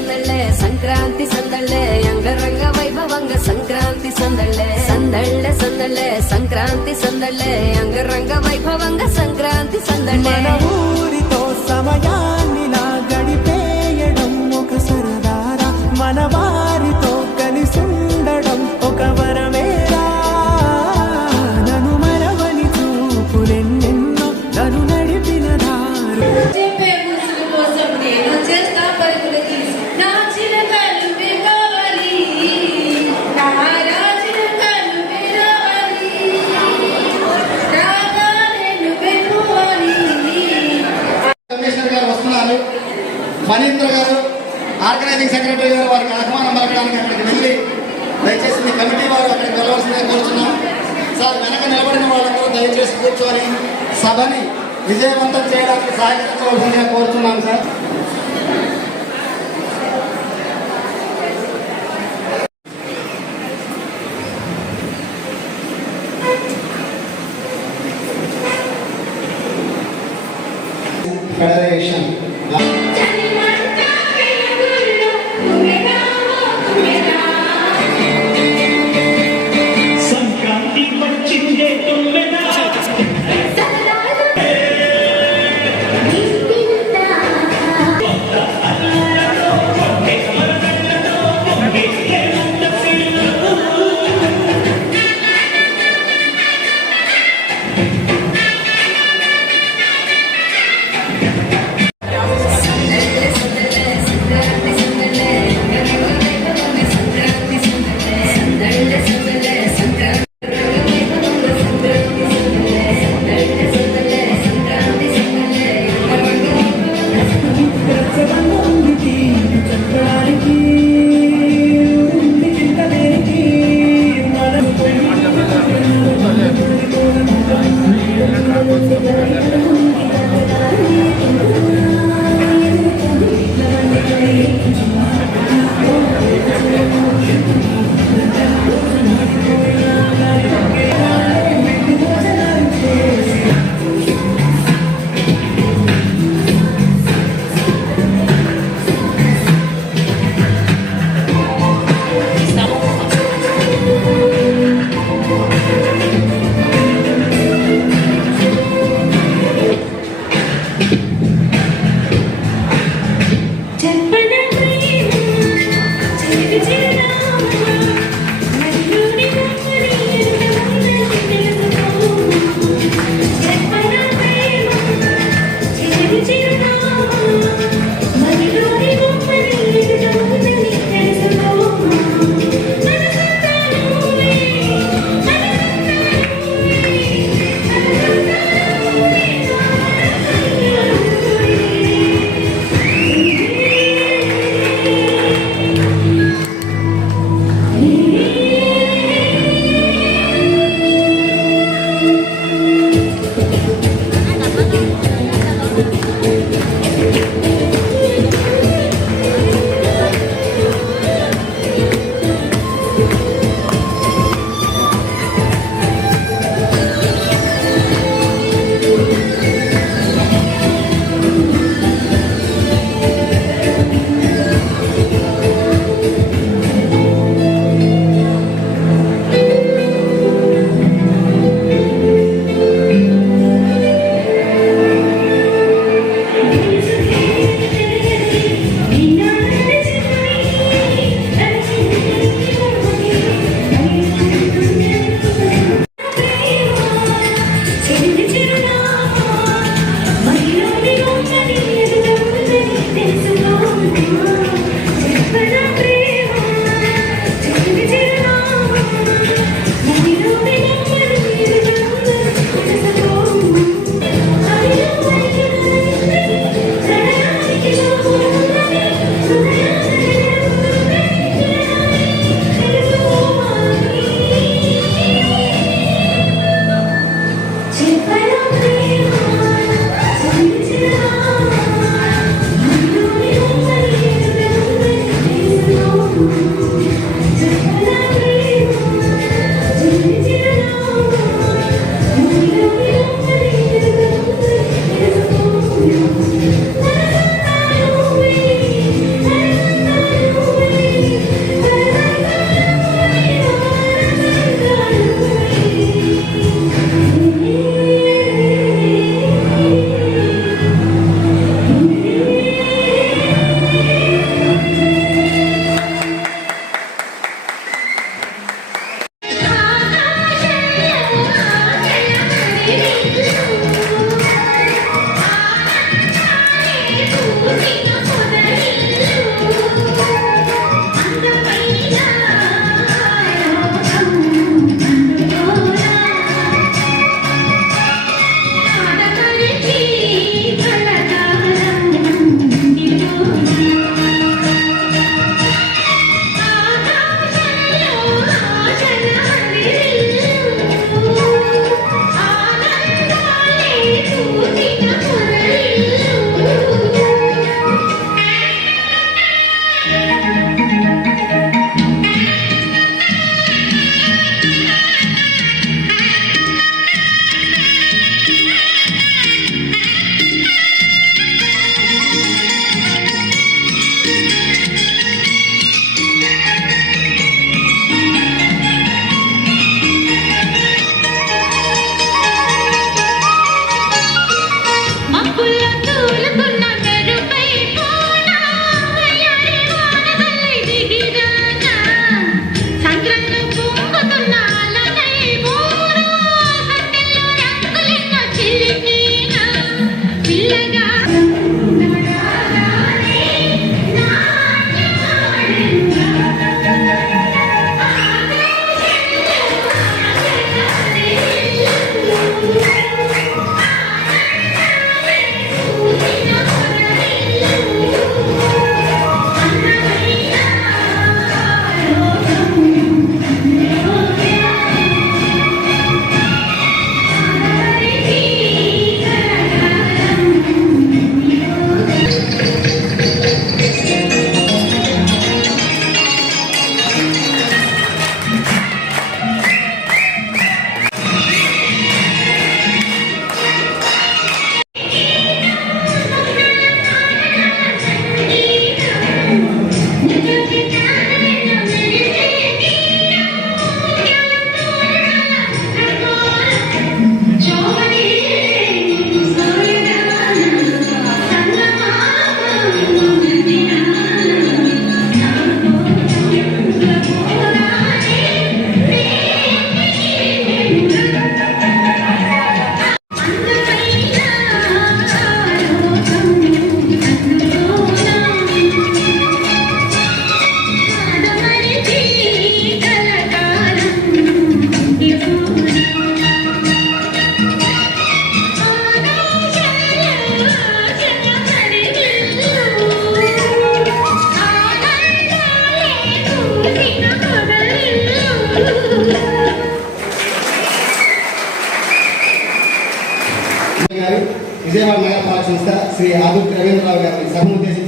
సందళ్ళే సంక్రాంతి సందళ్ళే అంగరంగ వైభవంగ సంక్రాంతి సందళ్ళే సందళ్ళే సందళ్ళే సంక్రాంతి సందళ్ళే అంగరంగ వైభవంగ సంక్రాంతి సందళ్ళే మన ఊరితో సమయాన్నిలా గడిపేయడం ఒక సరదారా మన వారితో కలిసుండడం ఒక వరమేరా నన్ను మరవని చూపులెన్నెన్నో నన్ను నడిపిన దారు మనీంద్ర గారు ఆర్గనైజింగ్ సెక్రటరీ గారు వారికి ఆహ్వానం పలకడానికి అక్కడికి వెళ్ళి దయచేసి మీ కమిటీ వారు అక్కడికి వెళ్ళవలసిందే కోరుతున్నాం. సార్ వెనక నిలబడిన వాళ్ళందరూ దయచేసి కూర్చొని సభని విజయవంతం చేయడానికి సహకరించవలసిందిగా కోరుతున్నాం సార్. ఫెడరేషన్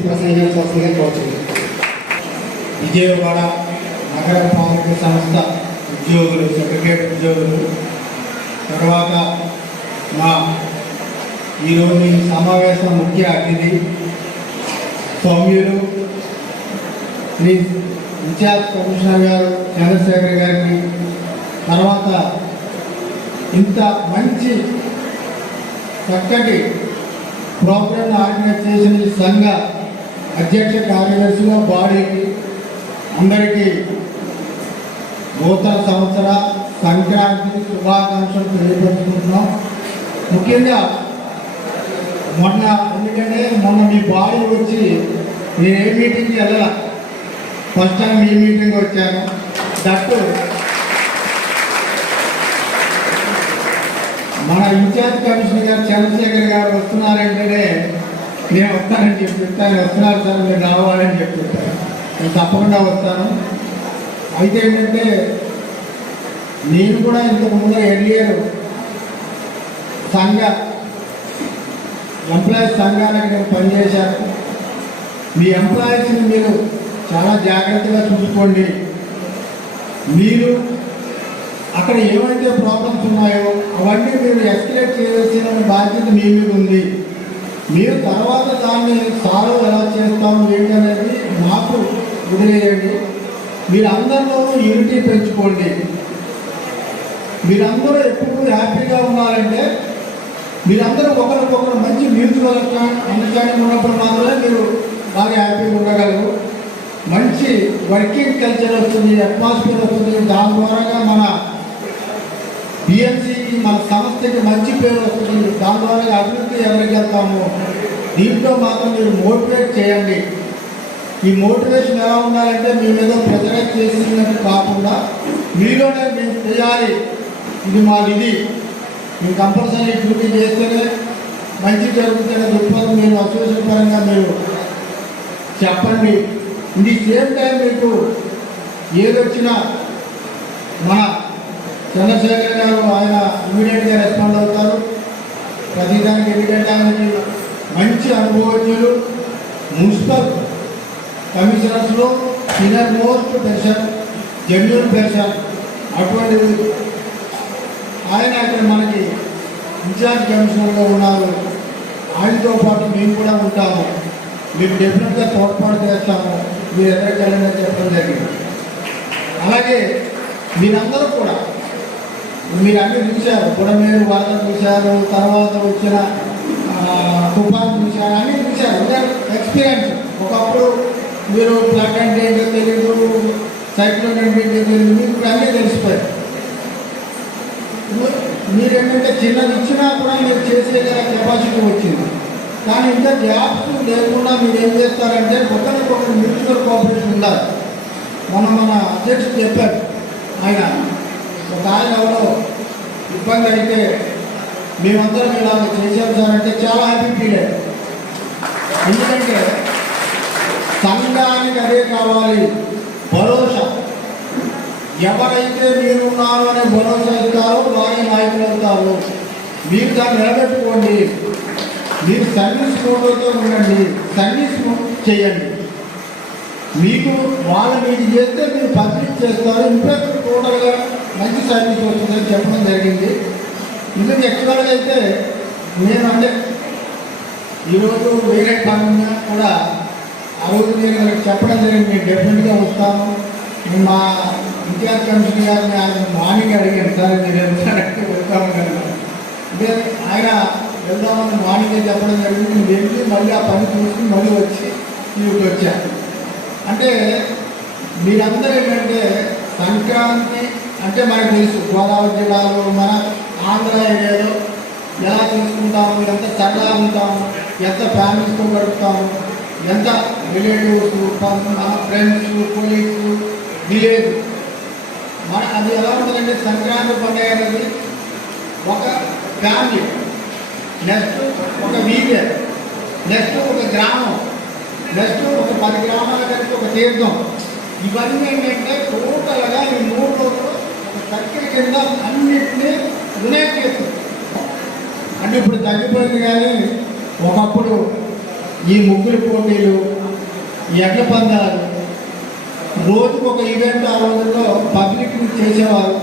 ప్రసంగించవలసిందిగా కోరుతుంది. విజయవాడ నగర పాలక సంస్థ ఉద్యోగులు, సెక్రటరియట్ ఉద్యోగులు, తర్వాత మా ఈరోజు ఈ సమావేశం ముఖ్య అతిథి సౌమ్యులు శ్రీ ఇన్ఛార్జ్ కమిషనర్ గారు చంద్రశేఖర్ గారికి, తర్వాత ఇంత మంచి చక్కటి ప్రోగ్రామ్ ఆర్గనైజ్ చేసిన ఈ సంఘ అధ్యక్ష కార్యదర్శిగా బాడీకి అందరికీ నూతన సంవత్సర సంక్రాంతి శుభాకాంక్షలు తెలియపరుచుకుంటున్నాం. ముఖ్యంగా మొన్న మీ బాడీ వచ్చి నేను ఏ మీటింగ్కి వెళ్ళాల, ఫస్ట్ టైం మీ మీటింగ్ వచ్చాను. దట్టు మన ఇన్ఛార్జ్ కమిషనర్ గారు చంద్రశేఖర్ గారు వస్తున్నారంటేనే నేను వస్తానని చెప్తాను. వస్తున్నారు సార్, మీరు రావాలని చెప్తాను. నేను తప్పకుండా వస్తాను. అయితే ఏంటంటే నేను కూడా ఇంతకుముందు ఎర్లియర్ ఎంప్లాయీస్ సంఘానికి నేను పనిచేశాను. మీ ఎంప్లాయీస్ని మీరు చాలా జాగ్రత్తగా చూసుకోండి. మీరు అక్కడ ఏవైతే ప్రాబ్లమ్స్ ఉన్నాయో అవన్నీ మీరు ఎస్కలేట్ చేయాల్సిన బాధ్యత మీ మీద ఉంది. మీరు తర్వాత దాన్ని సాల్వ్ ఎలా చేస్తాము ఏంటనేది మాకు వదిలేయండి. మీరందరిలోనూ యూనిటీ పెంచుకోండి. మీరందరూ ఎప్పుడు హ్యాపీగా ఉన్నారంటే మీరందరూ ఒకరికొకరు మంచి మ్యూచువల్ అండర్స్టాండింగ్ ఉన్నప్పుడు మాత్రమే మీరు బాగా హ్యాపీగా ఉండగలరు. మంచి వర్కింగ్ కల్చర్ వస్తుంది, అట్మాస్ఫియర్ వస్తుంది. దాని ద్వారా మన బిఎంసీకి, మన సంస్థకి మంచి పేరు వస్తుంది. దాని ద్వారా అభివృద్ధి ఎవరికి వెళ్తాము. దీంట్లో మాత్రం మీరు మోటివేట్ చేయండి. ఈ మోటివేషన్ ఎలా ఉండాలంటే మీ మీద ప్రెజరైజ్ చేసినట్టు కాకుండా మీలోనే మేము చేయాలి, ఇది మా విధి, మీరు కంపల్సరీ డ్యూటీ చేస్తేనే మంచి జరుగుతున్న దృక్పథం మీరు అసోసియేషన్ పరంగా మీరు చెప్పండి. ఇది సేమ్ టైం మీకు ఏదొచ్చినా మన చంద్రశేఖర్ గారు ఆయన ఇమీడియట్గా రెస్పాండ్ అవుతారు. ప్రతిదానికి ఎందుకంటే ఆయనకి మంచి అనుభవజ్ఞులు. మున్సిపల్ కమిషనర్స్లో senior most pension, genuine pension అటువంటిది ఆయన ఇక్కడ మనకి ఇన్ఛార్జ్ కమిషనర్గా ఉన్నారు. ఆయనతో పాటు మేము కూడా ఉంటాము. మీకు డెఫినెట్గా తోడ్పాటు చేస్తాము. మీరు ఎక్కడికెళ్ళినా చెప్పడం జరిగింది. అలాగే మీరందరూ కూడా మీరు అన్నీ చూశారు. బుడమేరు వరద చూశారు, తర్వాత వచ్చిన తుఫాను చూశారు, అన్నీ చూశారు. ఎక్స్పీరియన్స్. ఒకప్పుడు మీరు ఫ్లడ్ అంటే ఏంటో తెలియదు, సైక్లోన్ అంటే ఏంటో తెలియదు, మీకు అన్నీ తెలిసిపోయారు. మీరు ఏంటంటే చిన్నది ఇచ్చినా కూడా మీరు చేసే కెపాసిటీ వచ్చింది. కానీ ఇంకా గ్యాప్స్ లేకుండా మీరు ఏం చేస్తారంటే ఒకరికొకరు మ్యూచువల్ కోఆపరేషన్ ఉండాలి. మన అధ్యక్షుడు చెప్పారు. ఒక ఆయన ఎవరో ఇబ్బంది అయితే మేమందరం ఇలా చేసాం సార్ అంటే చాలా హ్యాపీ ఫీల్ అయ్యారు. ఎందుకంటే సంఘానికి అదే కావాలి, భరోసా. ఎవరైతే మీరున్నారు అనే భరోసా ఇస్తారో వారి నాయకులు అవుతారు. మీరు దాన్ని నిలబెట్టుకోండి. మీరు సర్వీస్ మోడ్తో ఉండండి, సర్వీస్ చేయండి. మీకు వాళ్ళు మీకు చేస్తే మీరు పబ్లిక్ చేస్తారు. ఇంకా టోటల్గా మంచి సర్వీస్ వస్తుందని చెప్పడం జరిగింది. ఇంకా యాక్చువల్గా అయితే నేను అంటే ఈరోజు వేరే పని కూడా ఆ రోజు నేను చెప్పడం జరిగింది. నేను డెఫినెట్గా వస్తాను. నేను మా ఇన్ఛార్జ్ కమిషనర్ గారిని ఆయన మార్నింగ్ అడిగాను, సార్ మీరు వెళ్తానంటే వెళ్తాము కదా. అంటే ఆయన వెళ్దామని మార్నింగే చెప్పడం జరిగింది. నేను వెళ్ళి మళ్ళీ ఆ పని చూసి మళ్ళీ వచ్చి మీకు వచ్చాను. అంటే మీరందరూ ఏంటంటే సంక్రాంతి అంటే మనకు తెలుసు, గోదావరి జిల్లాలో మన ఆంధ్ర ఏరియాలో ఎలా చేసుకుంటాము, ఎంత సరదాగా ఉంటాము, ఎంత ఫ్యామిలీస్తో గడుపుతాము, ఎంత రిలేటివ్స్, మన ఫ్రెండ్స్, కొలీగ్స్, విలేజ్ మన అది ఎలా ఉంటుందంటే సంక్రాంతి పండుగ అనేది ఒక ఫ్యామిలీ, నెక్స్ట్ ఒక వీకెండ్, నెక్స్ట్ ఒక గ్రామం, నెక్స్ట్ ఒక 10 గ్రామాల కలిపి ఒక తీర్థం. ఇవన్నీ ఏంటంటే టోటల్గా ఈ 3 రోజులు ఒక సర్కిల్ కింద అన్నింటినీ యునైట్ చేస్తుంది. అంటే ఇప్పుడు తగ్గిపోయింది. కానీ ఒకప్పుడు ఈ ముగ్గురు పోటీలు, ఈ ఎడ్ల పందాలు రోజుకు ఒక ఈవెంట్ ఆ రోజుల్లో పబ్లిక్ చేసేవారు.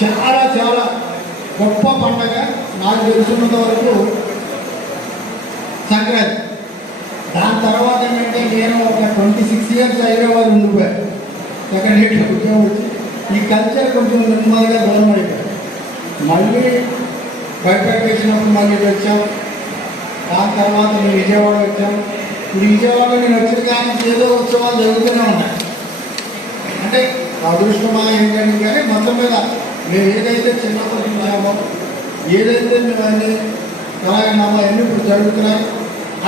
చాలా చాలా గొప్ప పండగ నాకు తెలుసున్నంత వరకు సంక్రాంతి. దాని తర్వాత ఏంటంటే నేను ఒక 26 years హైదరాబాద్ ఉండిపోయాను. సెకండ్ ఇయర్లో ఉద్యోగం వచ్చి ఈ కల్చర్ కొంచెం నెమ్మదిగా దూరం అయిపోయాయి. మళ్ళీ బయటకు వచ్చినప్పుడు మళ్ళీ వచ్చాం. దాని తర్వాత మేము విజయవాడ వచ్చాం. ఇప్పుడు విజయవాడ నేను వచ్చిన కానీ ఏదో ఉత్సవాలు జరుగుతూనే ఉన్నాయి. అంటే అదృష్టమా ఏంటంటే కానీ మొత్తం మీద మేము ఏదైతే చిన్నప్పుడు చూసామో, ఏదైతే మేము అన్నీ ఎలాగన్నామో అన్నీ ఇప్పుడు జరుగుతున్నాయి.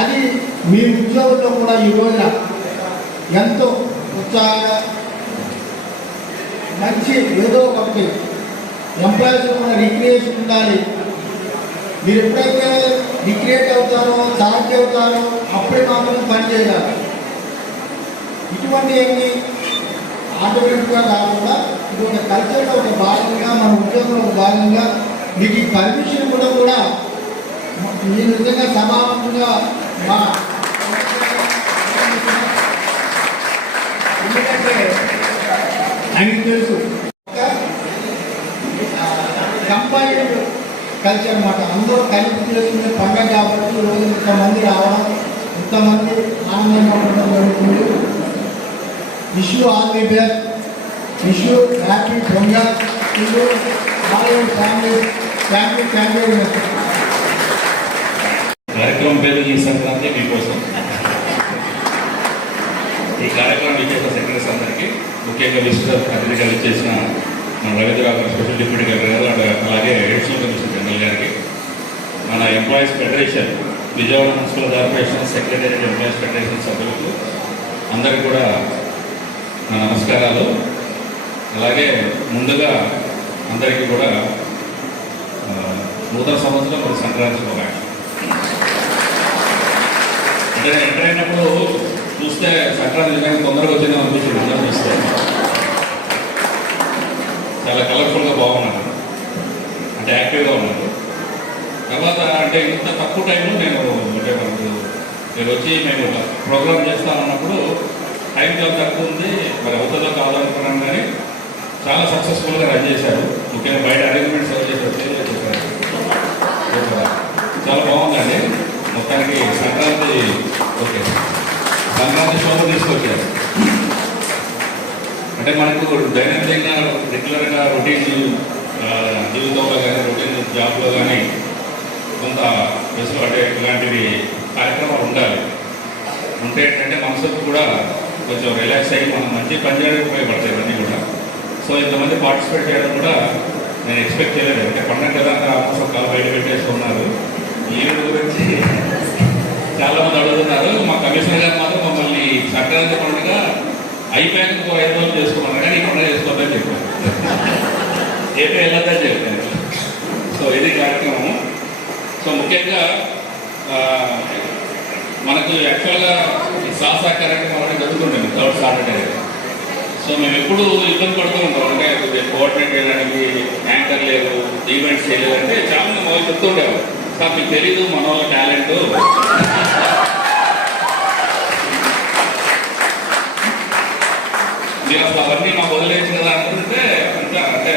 అది మీ ఉద్యోగంలో కూడా ఈ రోజున ఎంతో ఉత్సాహంగా మంచి ఏదో ఒకటి ఎంప్లాయీస్ కూడా రిక్రియేషన్ ఉండాలి. మీరు ఎప్పుడైతే రిక్రియేట్ అవుతారో, ఛార్జ్ అవుతారో అప్పుడే మాత్రం పని చేయాలి. ఇటువంటి ఏంటి ఆటోమేటిక్గా కాకుండా ఇటువంటి కల్చర్లో ఒక భాగంగా, మన ఉద్యోగంలో ఒక భాగంగా మీకు ఈ పర్మిషన్ కూడా మీరు నిజంగా సమానంగా మా ఎందుకంటే ఆయనకు తెలుసు కంపైల్డ్ కల్చర్ అన్నమాట. అందరూ కలిపి చేసుకునే పండుగ కాబట్టి రోజు ఇంతమంది రావడం, ఇంతమంది ఆనందంగా ఉండడం జరుగుతుంది. Wish you all the best. Wish you happy pongal to you all your family. Thank you very much. కార్యక్రమం పేరు ఈ సంక్రాంతి మీకోసం. ఈ కార్యక్రమం ఇచ్చేసిన సెక్రటరీస్ అందరికీ, ముఖ్యంగా విశిష్ట అతిథిగా ఇచ్చేసిన మన రవీంద్రరావు గారు, స్పెషల్ డిప్యూటీ కలెక్టర్ గారు, అలాగే అడిషనల్ కమిషనర్ జనరల్ గారికి, మన employees federation, Vijayawada municipal corporation secretary employees federation సభ్యులకు అందరికీ కూడా నా నమస్కారాలు. అలాగే ముందుగా అందరికీ కూడా నూతన సంవత్సరం మరి సంక్రాంతి శుభాకాంక్షలు. అంటే ఎంటర్ అయినప్పుడు చూస్తే సంక్రాంతి నిజంగా తొందరగా వచ్చిందని అనిపించింది. అందరూ చూస్తే చాలా కలర్ఫుల్గా బాగున్నారు, అంటే యాక్టివ్గా ఉన్నారు. తర్వాత అంటే ఇంత తక్కువ టైంలో నేను అంటే మనకు నేను వచ్చి మేము ప్రోగ్రామ్ చేస్తామన్నప్పుడు టైం చాలా తక్కువ ఉంది, మరి అవుతుందో కావాలనుకున్నాం. కానీ చాలా సక్సెస్ఫుల్గా రన్ చేశారు. ముఖ్యంగా బయట అరేంజ్మెంట్స్ ఎవరు చేశారు, చాలా బాగుందండి. మొత్తానికి సంక్రాంతి ఓకే, సంక్రాంతి శోభ తీసుకొచ్చారు. అంటే మనకు దైనందిన రెగ్యులర్గా రొటీన్ జీవితంలో కానీ, రొటీన్ జాబ్లో కానీ కొంత బెస్ట్ అంటే ఇలాంటివి కార్యక్రమాలు ఉండాలి. ఉంటే ఏంటంటే మనసుకు కూడా కొంచెం రిలాక్స్ అయ్యి మనం మంచి పని చేయడానికి ఉపయోగపడతాయి ఇవన్నీ కూడా. సో ఇంతమంది పార్టిసిపేట్ చేయడం కూడా నేను ఎక్స్పెక్ట్ చేయలేదు. అంటే పండుగ కదా ఆల్మోస్ట్ ఒక బయట పెట్టేస్తున్నారు. ఈవెంట్ గురించి చాలామంది అడుగుతున్నారు. మా కమిషనర్ గారు మాత్రం మమ్మల్ని సంక్రాంతి పండుగ అయిపోయాక 5 రోజులు చేసుకున్నారు, కానీ ఈ పండుగ చేసుకోవద్దని చెప్పారు. ఏపీ వెళ్ళొద్దని చెప్పారు. సో ఇది కార్యక్రమం. సో ముఖ్యంగా మనకు యాక్చువల్గా ఈ సాహస కార్యక్రమం అనేది జరుగుతుంటుంది 3rd Saturday. సో మేము ఎప్పుడు ఇబ్బంది పడుతూ ఉంటాం. అంటే కోఆర్డినేట్ చేయడానికి యాంకర్ లేదు, ఈవెంట్స్ చేయలేదు. అంటే చాలా మంది మొదలు చెప్తూ ఉండేవారు, సార్ మీకు తెలీదు మన వాళ్ళ టాలెంట్, మీరు అసలు అవన్నీ మాకు వదిలేచ్చు కదా అనుకుంటే అంతా. అంటే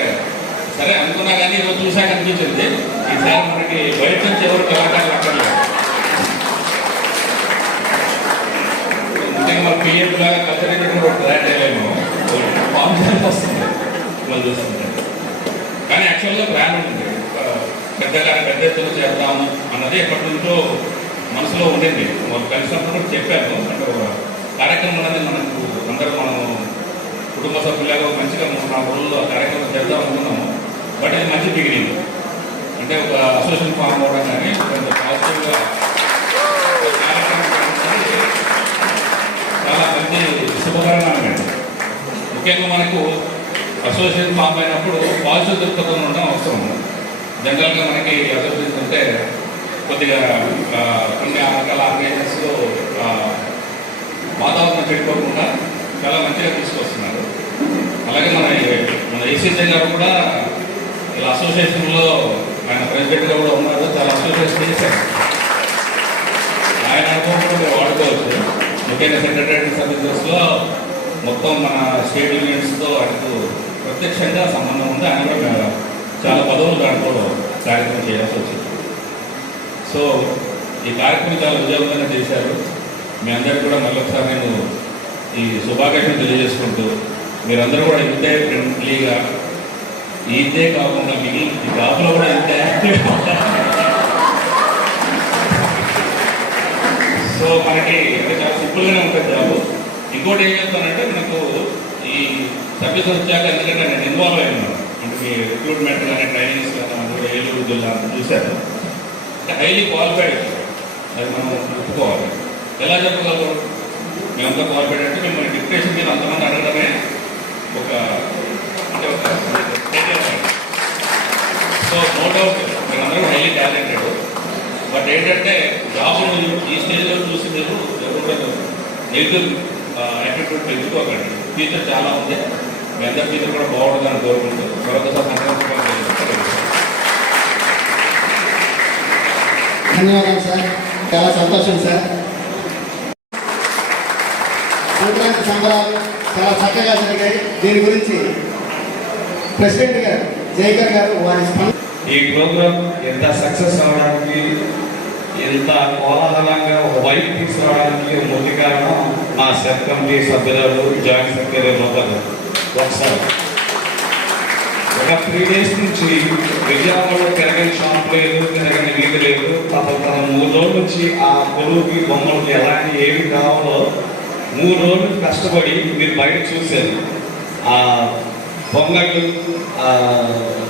సరే అనుకున్నా కానీ ఈరోజు చూసాక అనిపించింది ఈసారి మనకి బయట నుంచి ఎవరు కళాకారులు అక్కర్లేదు. ముఖ్యంగా మన పిఎం లాగా కల్చర్ కూడా ట్రాక్ అయ్యాము, వస్తుంది మళ్ళీ చూస్తుంటే. కానీ యాక్చువల్గా ప్లాన్ ఉంటుంది, పెద్ద ఎత్తున చేద్దాము అన్నది ఎప్పటి నుంచో మనసులో ఉండింది. వాళ్ళు కలిసినప్పుడు కూడా చెప్పాను. అంటే ఒక కార్యక్రమం అనేది మనకు అందరూ మనం కుటుంబ సభ్యులాగా మంచిగా 3-4 రోజుల్లో ఆ కార్యక్రమం చేద్దాం అనుకున్నాము. బట్ ఇది మంచి బిగినింగ్. అంటే ఒక అసోసియేషన్ ఫామ్ అవ్వడం కానీ కొంచెం పాజిటివ్గా కార్యక్రమం చాలా మంచి శుభకరమైన. ముఖ్యంగా మనకు అసోసియేషన్ ఫామ్ అయినప్పుడు పాజిటివ్ దృక్పథం ఉండడం అవసరం. జనరల్గా మనకి అసోసియేషన్ అంటే కొద్దిగా కొన్ని రకాల ఆర్గనైజేషన్స్లో వాతావరణం పెట్టుకోకుండా చాలా మంచిగా తీసుకొస్తున్నారు. అలాగే మన ఏసీసీ గారు కూడా ఇలా అసోసియేషన్లో ఆయన ప్రెసిడెంట్గా కూడా ఉన్నారు. చాలా అసోసియేషన్ చేశారు. ఆయన అనుభవం కూడా వాడుకోవచ్చు. ముఖ్యంగా సెక్రటరీ సర్వీసెస్లో మొత్తం మన స్టేట్ యూనియన్స్తో ఆయనకు ప్రత్యక్షంగా సంబంధం ఉంది. ఆయన కూడా చాలా పదవులు దాంట్లో కార్యక్రమం చేయాల్సి వచ్చింది. సో ఈ కార్యక్రమం చాలా విజయవంతంగా చేశారు. మీ అందరికీ కూడా మళ్ళొకసారి నేను ఈ శుభాకాంక్షలు తెలియజేసుకుంటూ మీరందరూ కూడా ఇంతే ఫ్రెండ్లీగా ఇంతే కాకుండా మిగిలిన ఈ జాబ్లో కూడా ఇంతే యాక్టివ్గా సో మనకి అంటే చాలా సింపుల్గానే ఉంటుంది జాబ్. ఇంకోటి ఏం చెప్తానంటే మనకు ఈ సర్వీస్ వచ్చాక ఎందుకంటే నేను ఇన్వాల్వ్ అయినాను అంటే మీ రిక్రూట్మెంట్ కానీ ట్రైనింగ్స్ కానీ మనం కూడా ఏలూరు జిల్లా చూశాను. అంటే హైలీ క్వాలిఫైడ్ అది మనం ఒప్పుకోవాలి. ఎలా చెప్పగలరు మేమంతా క్వాలిఫైడ్ అంటే మిమ్మల్ని డిప్రెషన్ మీద అంతమంది అడగడమే ఒక అంటే ఒక సో నో డౌట్ మీరందరూ హైలీ టాలెంటెడ్. బట్ ఏంటంటే జాబ్ ఈ స్టేజ్లో చూసి మీరు ఎవరు నెగిటివ్ యాటిట్యూడ్ పెంచుకోకండి. ఫ్యూచర్ చాలా ఉంది. మీ అందరి ఫ్యూచర్ కూడా బాగుంటుందని కోరుకుంటూ మరొకసారి ధన్యవాదాలు సార్. చాలా సంతోషం సార్. సంక్రాంతి సంబరాలు చాలా చక్కగా జరిగాయి. దీని గురించి ప్రెసిడెంట్ గారు జైకర్ గారు వారి ఈ ప్రోగ్రామ్ ఎంత సక్సెస్ అవడానికి ఎంత కోలాహలంగా ఒక వైపు తీసుకురావడానికి ముఖ్య కారణం మా సెబ్ కమిటీ సభ్యులు జాయింట్ సెక్రటరీ లోపల ఒకసారి ఒక 3 days నుంచి విజయవాడలో తిరగని షాప్ లేదు, తిరగని వీధి లేదు. తన 3 రోజుల నుంచి ఆ కొలువుకి బొమ్మలకి ఎలాంటి ఏమి కావాలో 3 రోజులు కష్టపడి మీరు బయట చూశారు. ఆ పొంగళ్ళు,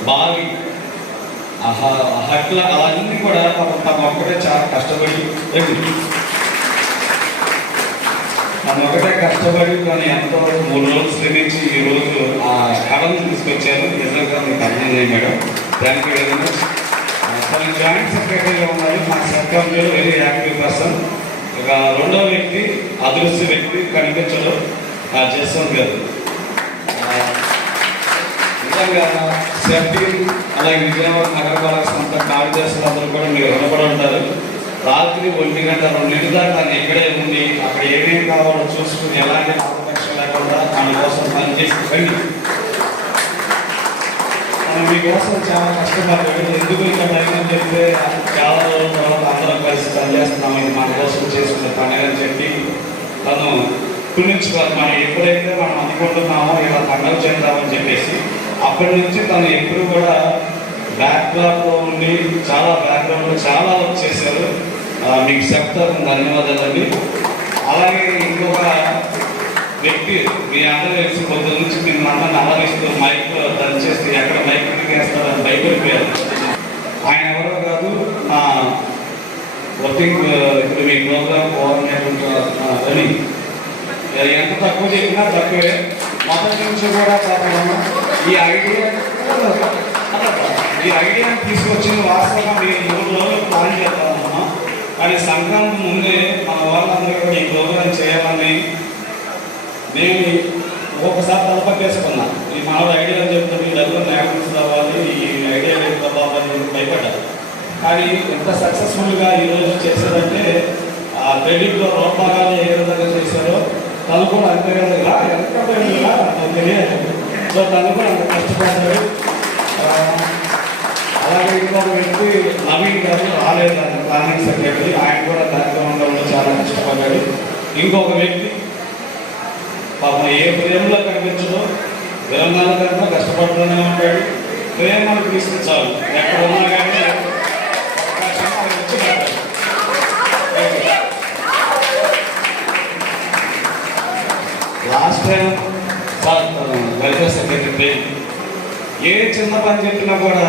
బావి, హట్ల అవన్నీ కూడా తను ఒక్కటే చాలా కష్టపడి తను ఎంతో 3 రోజులు శ్రమించి ఈరోజు ఆ కళను తీసుకొచ్చారు. నిజంగా మీకు అర్థం చేయండి madam. Thank you very much. తను జాయింట్ సెక్రటరీగా ఉన్నారు. మా సర్కంలో వెరీ యాక్టివ్ పర్సన్. ఇక రెండవ వ్యక్తి అదృశ్య వ్యక్తి కనిపించడం జస్వంత్ గారు. నిజంగా సెఫ్టీ అలాగే విజయవాడ నగరపాలక సంస్థ కార్యదర్శులు అందరూ కూడా మీరు రుణపడి ఉంటారు. రాత్రి 1 గంట 2 దాకా తను ఇక్కడే ఉండి అక్కడ ఏమేమి కావాలో చూసుకుని ఎలాంటి అవకాశం లేకుండా మన కోసం పనిచేసి మనం మీకోసం చాలా కష్టపడ్డాడు. ఎందుకు ఇక్కడ అడిగిన చెప్తే చాలా రోజుల తర్వాత అందరం కలిసి పనిచేస్తున్నాం, ఇది మన కోసం చేసుకునే పండుగ అని చెప్పి తను పుణ్యించుకోవాలి. మనం ఎప్పుడైతే మనం అనుకుంటున్నామో ఇలా పండుగ చేద్దామని చెప్పేసి అప్పటి నుంచి తను ఎప్పుడు కూడా బ్యాక్గ్రౌండ్లో ఉండి చాలా బ్యాక్గ్రౌండ్లో చాలా వర్క్ చేశారు. మీకు చెప్తాను ధన్యవాదాలండి. అలాగే ఇంకొక వ్యక్తి మీ అందరూ తెలిసి పొద్దు నుంచి మీరు అందరిని ఆదరిస్తూ మైక్లో దంచేస్తే ఎక్కడ మైక్ వేస్తారని భయపడిపోయారు. ఆయన ఎవరో కాదు, వర్కింగ్ ఇప్పుడు మీ ప్రోగ్రామ్ కోఆర్డినేటర్ అని ఎంత తక్కువ చెప్పినా తక్కువే. మొదటి నుంచి కూడా ఈ ఐడియాని తీసుకొచ్చింది వాస్తవంగా మీరు 3 రోజులు ప్లాన్ చేద్దామమ్మా. కానీ సంక్రాంతి ముందే మన వాళ్ళందరూ కూడా ఈ ప్రోగ్రాం చేయాలని నేను ఒకసారి తలపట్టేసుకున్నా. ఈ మానవుడు ఐడియా చెప్తుంది, ఈ డబ్బులు న్యాయం రావాలి, ఈ ఐడియా లేదు బాబని భయపడ్డారు. కానీ ఎంత సక్సెస్ఫుల్గా ఈరోజు చేశారంటే ఆ క్రెడిట్లో రూపాయలు ఏ విధంగా చేశారో తను కూడా అంతే కదా ఎంత తెలియదు. సో తను కూడా అంత కష్టపడ్డాడు. అలాగే ఇంకొక వ్యక్తి నవీన్ గారు రాలేదు, ప్లానింగ్ సెక్రటరీ. ఆయన కూడా కార్యక్రమంలో చాలా కష్టపడ్డాడు. ఇంకొక వ్యక్తి పాపం ఏ ప్రేమలో కనిపించదో 24 గంటలు కష్టపడుతూనే ఉంటాడు. ప్రేమను తీసుకొచ్చాలి ఎక్కడ ఉన్నా కానీ లాస్ట్ టైం వెల్ఫేర్ సెక్రటరీ ఏ చిన్న పని చెప్పినా కూడా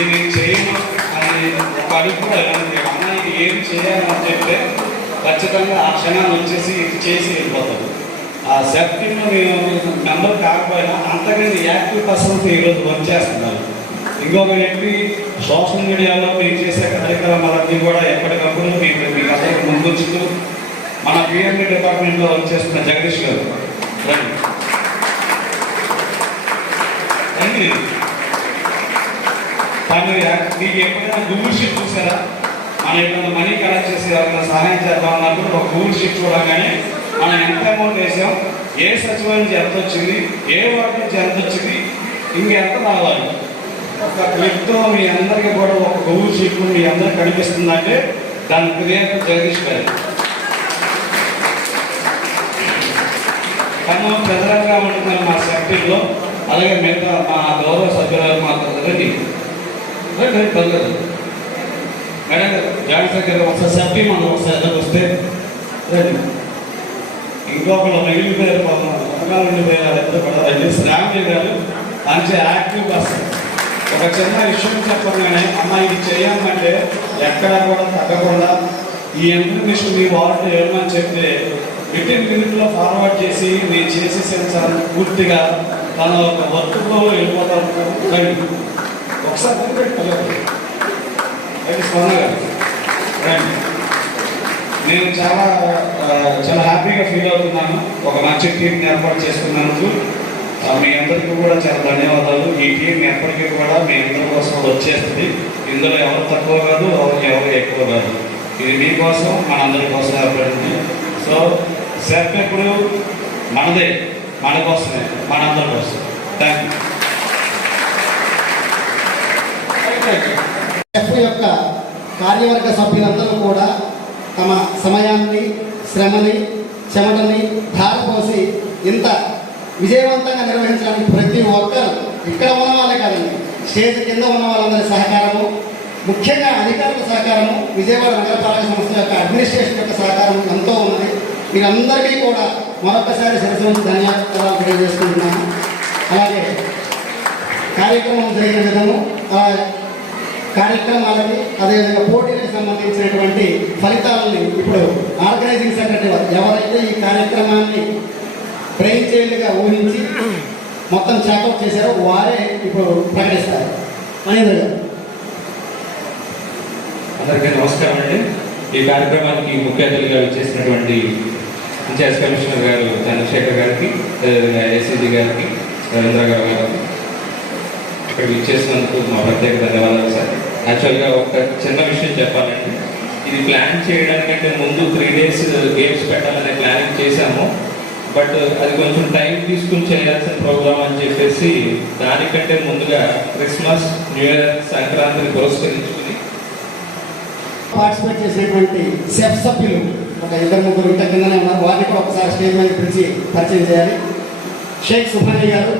ఇది చేయను అని ఒక అడుగు కూడా అమ్మాయి ఏం చేయాలని చెప్తే ఖచ్చితంగా ఆ క్షణాన్ని వచ్చేసి చేసి వెళ్ళిపోతాడు. ఆ సెఫ్టీలో నేను మెంబర్ కాకపోయినా అంతకంటే యాక్టివ్ పర్సన్స్ ఈరోజు వర్క్ చేస్తున్నారు. ఇంకొక వ్యక్తి సోషల్ మీడియాలో మీరు చేసే కార్యక్రమాలన్నీ కూడా ఎప్పటికప్పుడు మీకు అందరికీ ముందుంచుతూ మన పిఎంఈ డిపార్ట్మెంట్లో వర్క్ చేస్తున్న జగదీష్ గారు తను మీకు ఎప్పుడైనా గూగుల్ షీట్ చూసారా? మనం ఎప్పుడైనా మనీ కలెక్ట్ చేసి ఎవరైనా సహాయం చేద్దాం అన్నప్పుడు ఒక గూగుల్ షీట్ చూడగానే మనం ఎంత అమౌంట్ వేసాం, ఏ సచివాలయం నుంచి ఎంత వచ్చింది, ఏ వార్డు నుంచి ఎంత వచ్చింది, ఇంకెంత రావాలి. ఒక క్లిప్తో మీ అందరికీ కూడా ఒక గూగుల్ షీట్ మీ అందరికి కనిపిస్తుందంటే దాని క్రియేటర్ జగదీష్ గారు. తను ప్రజలుగా ఉంటున్నారు మా సభ్యుల్లో, అలాగే మిగతా మా గౌరవ సభ్యులు మాట్లాడుతుంది. పర్లేదు మేడం గారు, జాగ్రత్త ఒకసారి సభ్యం మనం ఒకసారి వస్తే రండి. ఇంకొకళ్ళు మిగిలిపోయారు, పథకాలు ఉండిపోయారు. ఎప్పుడు పడాలండి శ్రావణి గారు మంచి యాక్టివ్ పర్సన్. ఒక చిన్న విషయం చెప్పగానే అమ్మ ఇది చేయాలంటే ఎక్కడా కూడా తగ్గకుండా ఈ ఇన్ఫర్మేషన్ మీ వార్డు ఏమని చెప్తే వితిన్ మినిట్లో ఫార్వర్డ్ చేసి నేను చేసేసాను సార్ పూర్తిగా తన ఒక వర్క్లో వెళ్ళిపోతాను. ఒకసారి పెట్టలేదు స్వర్ణ గారు రండి. నేను చాలా హ్యాపీగా ఫీల్ అవుతున్నాను ఒక మంచి టీంని ఏర్పాటు చేసుకున్నందుకు. మీ అందరికీ కూడా చాలా ధన్యవాదాలు. ఈ టీం ఎప్పటికీ కూడా మీ అందరి కోసం వచ్చేస్తుంది. ఇందులో ఎవరు తక్కువ కాదు, ఎవరు ఎక్కువ కాదు. ఇది మీకోసం మనందరి కోసం ఏర్పడింది. సో సెల్ఫ్ ఎప్పుడు మనదే, మన కోసమే, మనందరి కోసం. Thank you. ఎఫ్ యొక్క కార్యవర్గ సభ్యులందరూ కూడా తమ సమయాన్ని, శ్రమని, చెమటని ధారపోసి ఇంత విజయవంతంగా నిర్వహించడానికి ప్రతి ఒక్కరు ఇక్కడ ఉన్న వాళ్ళే కాదండి, స్టేజ్ కింద ఉన్న వాళ్ళందరి సహకారము, ముఖ్యంగా అధికారుల సహకారము, విజయవాడ నగరపాలక సంస్థ యొక్క అడ్మినిస్ట్రేషన్ యొక్క సహకారం ఎంతో ఉన్నది. మీరందరికీ కూడా మరొకసారి శిరస్సు ధన్యవాదాలు తెలియజేసుకుంటున్నాను. అలాగే కార్యక్రమం జరిగిన విధము, కార్యక్రమాలకి అదేవిధంగా పోటీలకు సంబంధించినటువంటి ఫలితాలని ఇప్పుడు ఆర్గనైజింగ్ సెక్రటరీ ఎవరైతే ఈ కార్యక్రమాన్ని బ్రెయిన్ చైల్డ్గా ఊహించి మొత్తం చాకౌట్ చేశారో వారే ఇప్పుడు ప్రకటిస్తారు. మహేంద్ర గారు. అందరికీ నమస్కారం అండి. ఈ కార్యక్రమానికి ముఖ్య అతిథిగా వచ్చేసినటువంటి ఇన్ఛార్జ్ కమిషనర్ గారు చంద్రశేఖర్ గారికి, అదేవిధంగా ఏసీజీ గారికి, రవీంద్ర గారు ఇక్కడికి ఇచ్చేసినందుకు మా ప్రత్యేక ధన్యవాదాలు సార్. యాక్చువల్గా ఒక చిన్న విషయం చెప్పాలండి. ఇది ప్లాన్ చేయడానికంటే ముందు 3 days గేమ్స్ పెట్టాలనే ప్లానింగ్ చేశాము. బట్ అది కొంచెం టైం తీసుకుని చేయాల్సిన ప్రోగ్రామ్ అని చెప్పేసి దానికంటే ముందుగా క్రిస్మస్, న్యూ ఇయర్, సంక్రాంతిని పురస్కరించుకుని పార్టిసిపేట్ చేసినటువంటి సెఫ్ సభ్యులు ఒక 2-3 ఇంత కిందనే ఉన్నారు. వారిని కూడా ఒకసారి స్టేజ్ మీద పిలిచి పరిచయం చేయాలి. షేక్ సుబ్రహ్మణ్య గారు,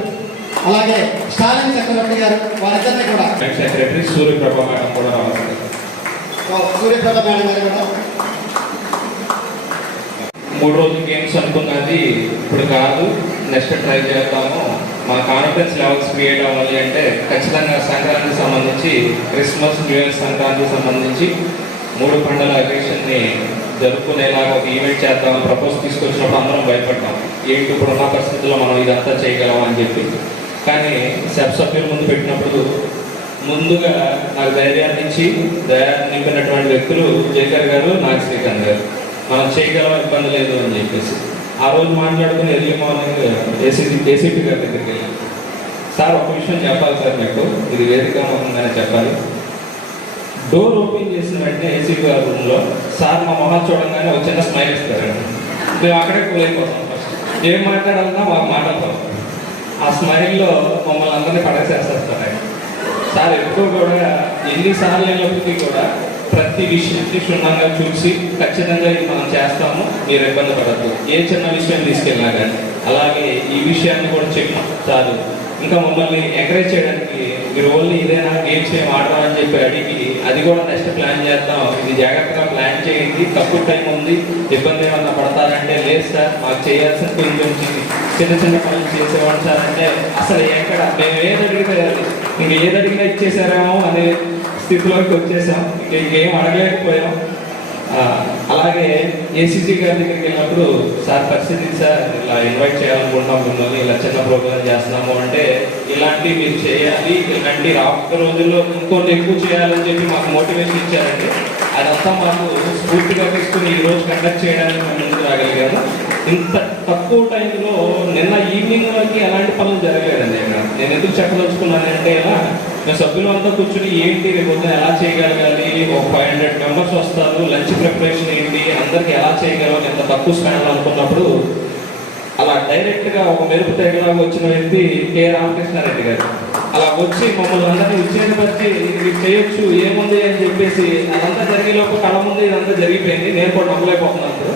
అలాగే స్టాలిన్ చక్రవర్తి గారు, వారిద్దరిని కూడా సెక్రటరీ సూర్యప్రభ మేడం కూడా రావాలి. సూర్యప్రభ మేడం గారు కూడా 3 రోజులు గేమ్స్ అనుకున్నది ఇప్పుడు కాదు, నెక్స్ట్ ట్రై చేద్దాము. మా కాన్ఫిడెన్స్ లెవెల్స్ క్రియేట్ అవ్వాలి అంటే ఖచ్చితంగా సంక్రాంతికి సంబంధించి, క్రిస్మస్, న్యూ ఇయర్, సంక్రాంతికి సంబంధించి 3 పండుగల అకేషన్ని జరుపుకునేలాగా ఒక ఈవెంట్ చేద్దామని ప్రపోజ్ తీసుకొచ్చినప్పుడు అందరం భయపడ్డాం. ఏంటి ఇప్పుడున్న పరిస్థితుల్లో మనం ఇదంతా చేయగలం అని చెప్పి. కానీ సభ్యుల ముందు పెట్టినప్పుడు ముందుగా నాకు ధైర్యాన్ని ఇచ్చి నింపినటువంటి వ్యక్తులు జయకర్ గారు, నాగ శ్రీకాంత్ గారు. మనం చేయగలం, ఇబ్బంది లేదు అని చెప్పేసి ఆ రోజు మాట్లాడుకుని ఎర్లీ మార్నింగ్ ఏసీపీ గారి దగ్గరికి వెళ్ళాం. సార్ ఒక విషయం చెప్పాలి సార్, మీకు ఇది వేదిక ఉందని చెప్పాలి. డోర్ ఓపెన్ చేసిన వెంటనే ఏసీపీ గారి రూమ్లో సార్ మా మొహం చూడంగానే ఒక చిన్న స్మైల్ ఇస్తారండి. మేము అక్కడే కూల్ అయిపోతాం. ఫస్ట్ ఏం మాట్లాడాలన్నా మాకు మాట్లాడతాం. ఆ స్మైల్లో మమ్మల్ని అందరినీ పడేసేస్తారు ఆయన. సార్ ఎప్పుడు కూడా ఎన్నిసార్లు వెళ్ళినప్పటికీ కూడా ప్రతి విషయాన్ని క్షుణ్ణంగా చూసి ఖచ్చితంగా ఇది మనం చేస్తాము, మీరు ఇబ్బంది పడద్దు, ఏ చిన్న విషయం తీసుకెళ్ళినా కానీ. అలాగే ఈ విషయాన్ని కూడా చెప్పినప్పుడు చాలు ఇంకా మమ్మల్ని ఎంకరేజ్ చేయడానికి మీరు ఓన్లీ ఇదేనా గేమ్స్ ఏం ఆడడం అని చెప్పి అడిగి అది కూడా నెక్స్ట్ ప్లాన్ చేద్దాం, ఇది జాగ్రత్తగా ప్లాన్ చేయండి, తక్కువ టైం ఉంది, ఇబ్బంది ఏమన్నా పడతారంటే లేదు సార్ మాకు చేయాల్సిన కొంచెం చిన్న చిన్న పనులు చేసేవాడు సార్ అంటే అసలు ఎక్కడ మేము ఏది అడిగితే ఇంక ఏది అడిగినా ఇచ్చేసారేమో అనే స్థితిలోకి వచ్చేసాం. ఇంకేం అడగలేకపోయాం. అలాగే ఏసీజీ గారి దగ్గరికి వెళ్ళినప్పుడు సార్ పరిస్థితి సార్ ఇలా ఇన్వైట్ చేయాలనుకుంటున్నాం మిమ్మల్ని, ఇలా చిన్న ప్రోగ్రామ్ చేస్తున్నాము అంటే ఇలాంటివి మీరు చేయాలి, ఇలాంటి రాబోయే రోజుల్లో ఇంకొన్ని ఎక్కువ చేయాలని చెప్పి మాకు మోటివేషన్ ఇచ్చారండి. అదంతా మాకు స్ఫూర్తిగా తీసుకుని ఈరోజు కండక్ట్ చేయడానికి మేము ముందుకు రాగలిగాము. ఇంత తక్కువ టైంలో నిన్న ఈవినింగ్ ఈవినింగ్ వరకు ఎలాంటి పనులు జరగలేదండి ఇక్కడ. నేను ఎందుకు చెప్పదలుచుకున్నానంటే ఇలా మేము సభ్యులంతా కూర్చుని ఏంటి రేపు పొద్దున ఎలా చేయగలగాలి, ఒక 500 మెంబర్స్ వస్తారు, లంచ్ ప్రిపరేషన్ ఏంటి, అందరికి ఎలా చేయగలం, ఎంత తక్కువ స్టాండ్ అనుకున్నప్పుడు అలా డైరెక్ట్గా ఒక మెరుపు తెగలాగా వచ్చిన వ్యక్తి కె రామకృష్ణారెడ్డి గారు అలా వచ్చి మమ్మల్ని అందరినీ ఉత్తేజపరిచి ఇది చేయొచ్చు ఏముంది అని చెప్పేసి అదంతా జరిగేలోపు కళ్ళ ముందు ఇదంతా జరిగిపోయింది. నేను కూడా నమ్మలేకపోతున్నాను.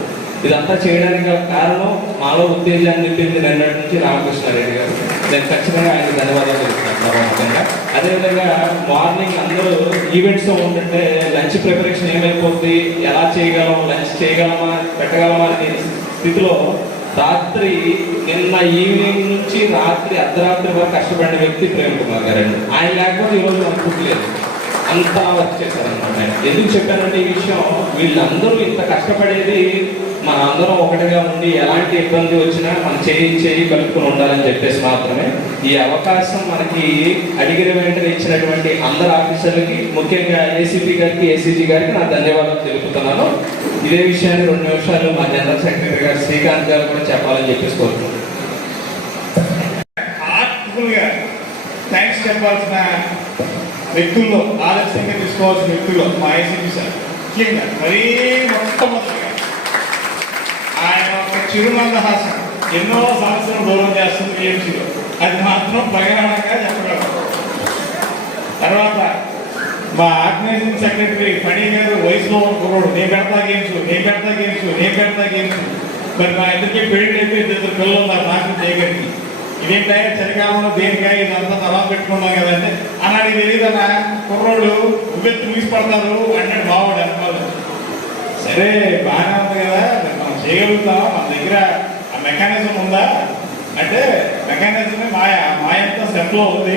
ఇదంతా చేయడానికి గల కారణం మాలో ఉత్తేజాన్ని నింపింది నిన్నటి నుంచి రామకృష్ణారెడ్డి గారు. నేను ఖచ్చితంగా ఆయనకు ధన్యవాదాలు తెలుపుతున్నాను ముఖ్యంగా. అదేవిధంగా మార్నింగ్ అందరూ ఈవెంట్స్ ఉంటుంటే లంచ్ ప్రిపరేషన్ ఏమైపోతుంది, ఎలా చేయగలం, లంచ్ చేయగలమా పెట్టగలమా అనే స్థితిలో రాత్రి నిన్న ఈవినింగ్ నుంచి రాత్రి అర్ధరాత్రి వరకు కష్టపడిన వ్యక్తి ప్రేమ్ కుమార్ గారండి. ఆయన లేకపోతే ఈరోజు మనకు పుట్టలేదు, అంతా వర్క్ చేశారనమాట. ఎందుకు చెప్పానంటే ఈ విషయం, వీళ్ళందరూ ఇంత కష్టపడేది మన అందరం ఒకటిగా ఉండి ఎలాంటి ఇబ్బంది వచ్చినా మనం చేయి కలుపుకొని ఉండాలని చెప్పేసి మాత్రమే. ఈ అవకాశం మనకి అడిగిన వెంటనే ఇచ్చినటువంటి అందరు ఆఫీసర్లకి, ముఖ్యంగా ఏసీపీ గారికి, ఏసీజీ గారికి నా ధన్యవాదాలు తెలుపుతున్నాను. ఇదే విషయాన్ని 2 నిమిషాలు మా జనరల్ సెక్రటరీ గారు శ్రీకాంత్ గారు కూడా చెప్పాలని చెప్పేసి కోరుతున్నాను. హార్ట్ఫుల్గా థ్యాంక్స్ చెప్పాల్సిన వ్యక్తుల్లో, ఆలస్యంగా తీసుకోవాల్సిన వ్యక్తుల్లో మా ఐసీపీ సార్ ముఖ్యంగా మరీ మొట్టమొదటిగా ఆయన ఒక చిరుమందహాసం ఎన్నో సంవత్సరాలు దూరం చేస్తుంది బిఎంసీలో, అది మాత్రం ప్రయాణంగా చెప్పగలం. తర్వాత మా ఆర్గనైజింగ్ సెక్రటరీ ఫణి గారు వయసులో కుర్రోడు, నేను పెడతా గేమ్స్. మరి మా ఇద్దరికి పెళ్లి అయితే 2 పిల్లలు ఉన్నారు నాకు చేయగలిగి. ఇదేంటా చలికాలంలో దేనికాయ ఇదంతా తలా పెట్టుకున్నాం కదంటే అన్నాడు. తెలియదన్నా కుర్రోళ్ళు ఉవ్వెత్తు ముగిసి పడతారు అన్నాడు బావాడు అనుకోవాలి. సరే బాగానే ఉంది కదా, మనం చేయగలుగుతాం, మన దగ్గర ఆ మెకానిజం ఉందా అంటే మెకానిజమే మాయంతా సెఫ్లో ఉంది.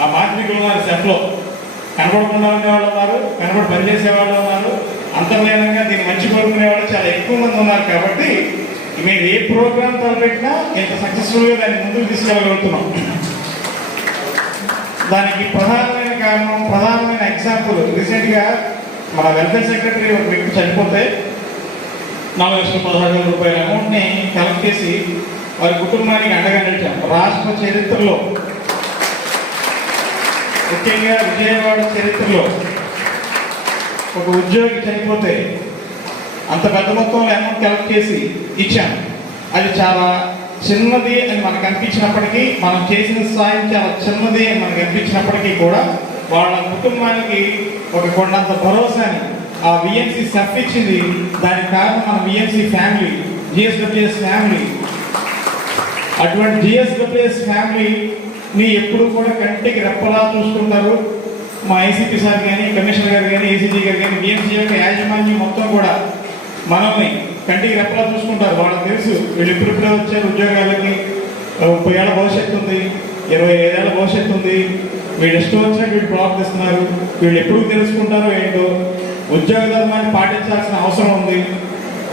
ఆ మాంత్రికులు ఉన్నారు సెఫ్లో, కనపడకుండా ఉండేవాళ్ళు ఉన్నారు, కనపడి పనిచేసేవాళ్ళు ఉన్నారు, అంతర్లీనంగా దీన్ని మంచి కోరుకునేవాళ్ళు చాలా ఎక్కువ మంది ఉన్నారు. కాబట్టి మీరు ఏ ప్రోగ్రామ్ తలపెట్టినా ఇంత సక్సెస్ఫుల్గా దాన్ని ముందుకు తీసుకెళ్ళగలుగుతున్నాం. దానికి ప్రధానమైన కారణం, ప్రధానమైన ఎగ్జాంపుల్, రీసెంట్గా మన వెల్ఫేర్ సెక్రటరీ ఒక వ్యక్తి చనిపోతే 4,16,000 రూపాయల అమౌంట్ని కలెక్ట్ చేసి వారి కుటుంబానికి అండగా నిలిచాం. రాష్ట్ర చరిత్రలో, ముఖ్యంగా విజయవాడ చరిత్రలో ఒక ఉద్యోగి చనిపోతే అంత పెద్ద మొత్తంలో అమౌంట్ కలెక్ట్ చేసి ఇచ్చాం. అది చాలా చిన్నది అని మనకు అనిపించినప్పటికీ, మనం చేసిన సాయం చాలా చిన్నది అని మనకు అనిపించినప్పటికీ కూడా వాళ్ళ కుటుంబానికి ఒక కొండంత భరోసాని ఆ విఎంసీ సెఫ్ ఇచ్చింది. దానికి కారణం మన విఎంసీ ఫ్యామిలీ, జిఎస్డబ్ల్యూఎస్ ఫ్యామిలీ. అటువంటి జిఎస్డబ్ల్యూఎస్ ఫ్యామిలీని ఎప్పుడు కూడా కంటికి రెప్పలా చూసుకుంటారు. మా ఐసీపీ సార్ కానీ, కమిషనర్ గారు కానీ, ఏసీజీ గారు కానీ, విఎంసీ యొక్క యాజమాన్యం మొత్తం కూడా మనల్ని కంటికి రెప్పలా చూసుకుంటారు. వాళ్ళకి తెలుసు వీళ్ళు ఇప్పుడిప్పుడే వచ్చారు ఉద్యోగాలకి, 30 ఏళ్ళ భవిష్యత్తు ఉంది, 25 ఏళ్ళ భవిష్యత్తు ఉంది, వీళ్ళు ఇష్టం వచ్చినట్టు వీళ్ళు ప్రవర్తిస్తున్నారు, వీళ్ళు ఎప్పుడు తెలుసుకుంటారో ఏంటో, ఉద్యోగ ధర్మాన్ని పాటించాల్సిన అవసరం ఉంది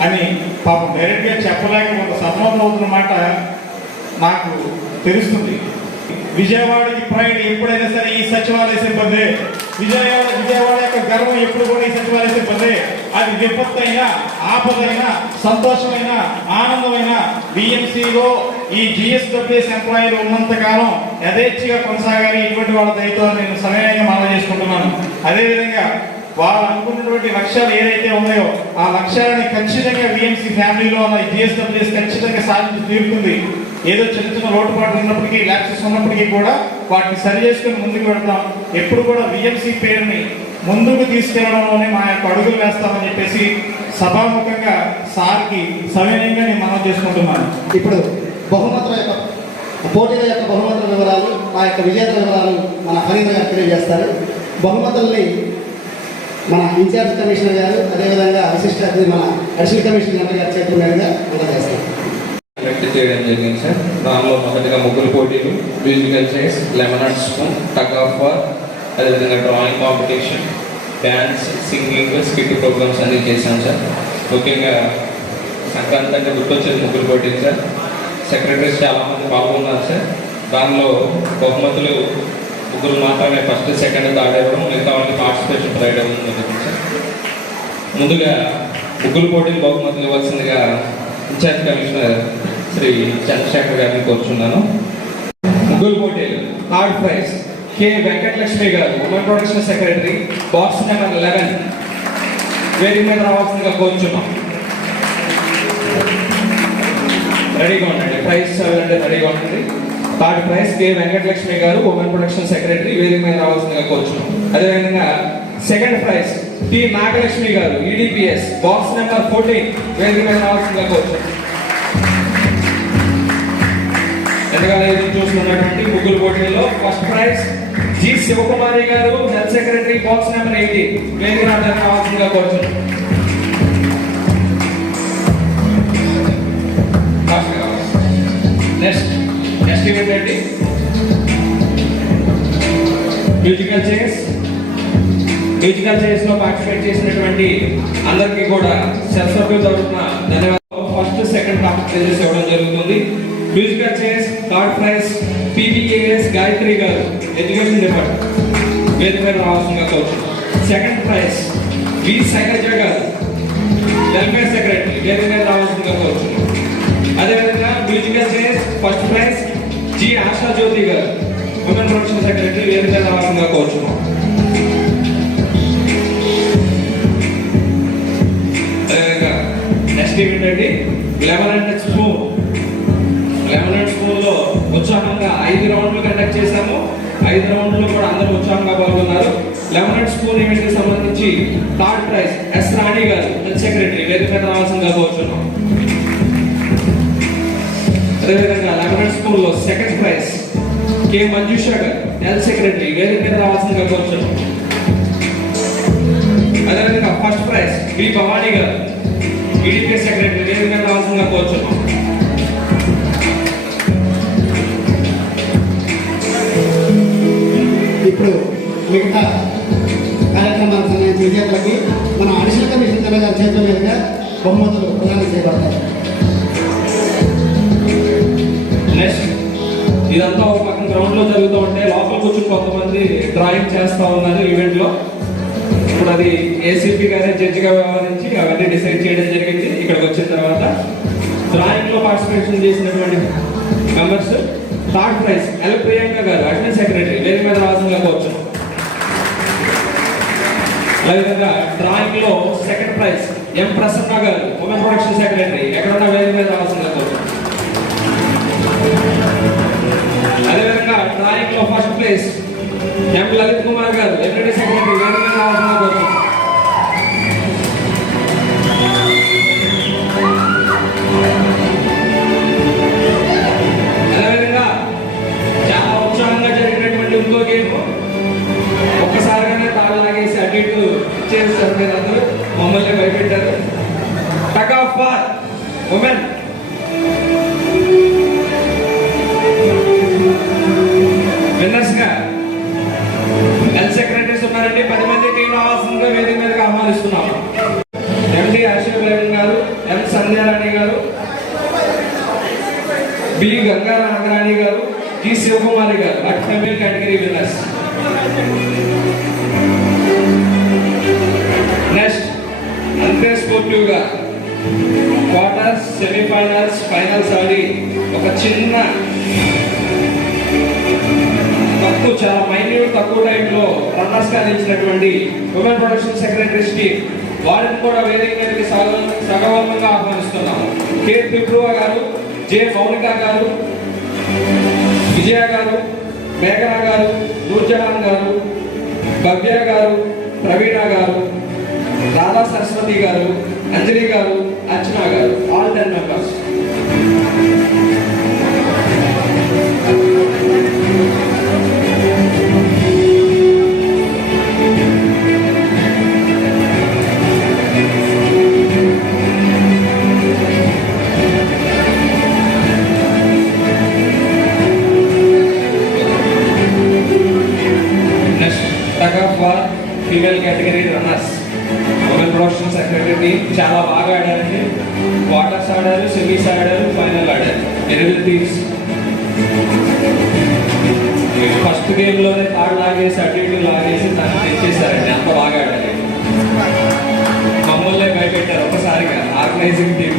అని పాపం డైరెక్ట్గా చెప్పలేక కొంత సతమతం అవుతున్న మాట నాకు తెలుస్తుంది. విజయవాడకి ప్రైడ్ ఎప్పుడైనా సరే ఈ సచివాలయ సిబ్బంది, విజయవాడ యొక్క గర్వం ఎప్పుడు కూడా ఈ సచివాలయ సిబ్బంది. అది విపత్తైనా, ఆపదైనా, సంతోషమైన, ఆనందమైన బిఎంసీలో ఈ జిఎస్డబ్ల్యూఎస్ ఎంప్లాయీలు ఉన్నంత కాలం యథేచ్ఛగా కొనసాగాలి. ఇటువంటి వాళ్ళ దయతో నేను సమయంగా మనవి చేసుకుంటున్నాను. అదేవిధంగా వాళ్ళు అనుకున్నటువంటి లక్ష్యాలు ఏదైతే ఉన్నాయో ఆ లక్ష్యాలని ఖచ్చితంగా బిఎంసీ ఫ్యామిలీలో ఉన్న జిఎస్డబ్ల్యూఎస్ ఖచ్చితంగా సాధించి తీరుతుంది. ఏదో చిన్న చిన్న లోటుపాట్లు ఉన్నప్పటికీ, ల్యాప్సెస్ ఉన్నప్పటికీ కూడా వాటిని సరి చేసుకుని ముందుకు వెళ్తాం. ఎప్పుడు కూడా విఎంసీ పేరుని ముందుకు తీసుకెళ్లడంలోనే మా యొక్క అడుగులు వేస్తామని చెప్పేసి సభాముఖంగా సార్కి సవినయంగా నేను మనం చేసుకుంటున్నాను. ఇప్పుడు బహుమతుల యొక్క పోటీల యొక్క బహుమతుల వివరాలు, ఆ యొక్క విజేతల వివరాలు మన ఫణీంద్ర గారు తెలియజేస్తారు. బహుమతుల్ని మన ఇన్ఛార్జ్ కమిషనర్ గారు, అదేవిధంగా విశిష్ట మన అడిషనల్ కమిషనర్ గారి చేతుల మీదుగా అందజేస్తారు. సెలెక్ట్ చేయడం జరిగింది సార్. దానిలో మొదటిగా ముగ్గురు పోటీలు, musical chairs, lemon and spoon, tug of war, అదేవిధంగా drawing competition, dance, singing, skit programmes అన్నీ చేశాం సార్. ముఖ్యంగా సంక్రాంతి అంటే గుర్తొచ్చేది ముగ్గురు పోటీలు సార్. సెక్రటరీస్ చాలామంది పాల్గొన్నారు సార్. దానిలో బహుమతులు ముగ్గురు మాత్రమే ఫస్ట్, సెకండ్, థర్డ్ ఇవ్వడం, మిగతా వాళ్ళకి పార్టిసిపేషన్ ప్రైడ్ అవ్వడం జరిగింది సార్. ముందుగా ముగ్గురు పోటీలు బహుమతులు ఇవ్వాల్సిందిగా ఇన్ఛార్జ్ కమిషనర్ శ్రీ చంద్రశేఖర్ గారిని కోరుచున్నాను. ముగ్గురు పోటీలు థర్డ్ ప్రైజ్ కె వెంకటలక్ష్మి గారు, women protection secretary, box number 11 వేదిక మీద రావాల్సిందిగా కోరుచున్నాం. రెడీగా ఉండండి, ప్రైజ్ అంటే రెడీగా ఉండండి. థర్డ్ ప్రైజ్ కె వెంకటలక్ష్మి గారు, ఉమెన్ ప్రొటెక్షన్ సెక్రటరీ, వేదిక మీద రావాల్సిందిగా కోరుచున్నాం. అదేవిధంగా సెకండ్ ప్రైజ్ టి నాగలక్ష్మి గారు, ఈడిపిఎస్, బాక్స్ నెంబర్ 14 వేదిక మీద రావాల్సిందిగా కోరుచున్నాం. ఎందుకంటే ఇది చూస్తున్నటువంటి ముగ్గురు పోటీల్లో ఫస్ట్ ప్రైజ్ జి శివకుమారి గారు, హెల్త్ సెక్రటరీ, బాక్స్ నెంబర్ 18 వేదిక రావాల్సిందిగా కోరుచున్నాం. నెక్స్ట్ ఈవెంట్ ఏంటి? మ్యూజికల్ చైర్స్ లో పార్టిసిపేట్ చేసినటువంటి అందరికీ కూడా సరస్వతి తరఫున ధన్యవాదాలు. ఫస్ట్ సెకండ్ టాప్ ప్రైజెస్ ఇవ్వడం జరుగుతుంది. Musical chairs third prize PBAS Gayatri garu, education department, వేదిక మీద రావాల్సిందిగా కోరుతున్నాం. సెకండ్ ప్రైజ్ వి శైలజ గారు, వెల్ఫేర్ సెక్రటరీ, వేదిక మీద రావాల్సిందిగా కోరుతున్నాం. అదేవిధంగా musical chairs first prize G Asha Jyothi garu, women protection secretary, వేదిక మీద రావాల్సిందిగా కోరుతున్నాం. అదేవిధంగా నెక్స్ట్ ఈవెంట్ అండి లెమన్ అండ్ స్పూన్ లో ఉత్సాహంగా 5 రౌండ్లు కండక్ట్ చేశాము. 5 రౌండ్లు కూడా అందరూ ఉత్సాహంగా పాల్గొన్నారు. లెమన్ అండ్ స్పూన్ ఈవెంట్ కి సంబంధించి థర్డ్ ప్రైజ్ ఎస్ రాణి గారు, హెల్త్ సెక్రటరీ, వేదిక మీద రావాల్సిందిగా కోరుతున్నాం. అదేవిధంగా లెమన్ అండ్ స్పూన్ లో సెకండ్ ప్రైజ్ కె మంజుష గారు, హెల్త్ సెక్రటరీ, వేదిక మీద రావాల్సిందిగా కోరుతున్నాం. అదేవిధంగా ఫస్ట్ ప్రైజ్ బి భవానీ గారు, ఈడీపీ సెక్రటరీ, వేదిక మీద రావాల్సిందిగా కోరుతున్నాం. ఇప్పుడు మిగతా కార్యక్రమాలకు సంబంధించిన విజేతలకి మన అడిషనల్ కమిషన్ గారి చేతుల మీదుగా బహుమతులు ప్రదానం చేయబడతాయి. నెక్స్ట్ ఇదంతా ఒక పక్కన గ్రౌండ్ లో జరుగుతూ ఉంటే లోపల కూర్చుని కొంతమంది డ్రాయింగ్ చేస్తూ ఉన్నారు ఈవెంట్ లో. ఇప్పుడు అది ఏసీపీ గారే జడ్జిగా వ్యవహరించి అవన్నీ డిసైడ్ చేయడం జరిగింది. ఇక్కడికి వచ్చిన తర్వాత డ్రాయింగ్ లో పార్టిసిపేషన్ చేసినటువంటి members third prize L Priyanka గారు, అడ్మిన్ సెక్రటరీ, వేదిక మీద రావాల్సిందిగా కోరుచున్నాం. అదేవిధంగా డ్రాయింగ్ లో సెకండ్ ప్రైజ్ ఎం ప్రసన్న గారు, ఉమెన్ ప్రొటెక్షన్ సెక్రటరీ, ఎక్కడున్నా వేదిక మీద రావాల్సిందిగా కోరుచున్నాం. అదేవిధంగా డ్రాయింగ్ లో ఫస్ట్ ప్లేస్ ఎం లలిత్ కుమార్ గారు, ఎంపీ సెక్రటరీ, వేదిక మీద రావాల్సిందిగా కోరుచున్నాం. అదేవిధంగా చాలా ఉత్సాహంగా జరిగినటువంటి ఇంకో గేమ్ ఒక్కసారిగానే తాళ లాగేసి అటు ఇటు చేస్తారు. మీరు అందరూ మమ్మల్ని భయపెట్టారు. Tug of war women. Winners గా హెల్త్ సెక్రటరీస్ ఉన్నారండి. 10 మంది టీం రావాల్సిందిగా వేదిక మీదకి ఆహ్వానిస్తున్నాము. ఎండి అశోక్ రేవన్ గారు, ఎం సంధ్యారాణి గారు, బి గంగా నాగరాణి గారు, జి శివకుమారి గారు, అట్ ఫెమిల్ కేటగిరీ విన్నర్స్. నెక్స్ట్ అంతే స్పోర్టివ్ గా క్వార్టర్స్, సెమీఫైనల్స్, ఫైనల్స్ ఆడి ఒక చిన్న చాలా మైన్యూట్ తక్కువ టైంలో రన్నర్స్ గా నిలిచినటువంటి ఉమెన్ ప్రొటెక్షన్ సెక్రటరీస్ టీం, వారిని కూడా వేదిక మీదకి సగౌరవంగా ఆహ్వానిస్తున్నాము. కె త్రిపుర గారు, జె మౌనిక గారు, విజయ గారు, మేఘన గారు, నూర్జహాన్ గారు, భవ్య గారు, ప్రవీణ గారు, రాధా సరస్వతి గారు, అంజలి గారు, అర్చన గారు, all 10 members. Female category runners women protection secretary team చాలా బాగా ఆడారండి. క్వార్టర్స్ ఆడారు, సెమీస్ ఆడారు, ఫైనల్ ఆడారు. 8 టీమ్స్. ఫస్ట్ గేమ్ లోనే తాడు లాగేసి అటు ఇటు లాగేసి దాన్ని తెచ్చేసారండి. అంత బాగా ఆడారు. మమ్మల్ని భయపెట్టారు ఒకసారిగా ఆర్గనైజింగ్ టీమ్.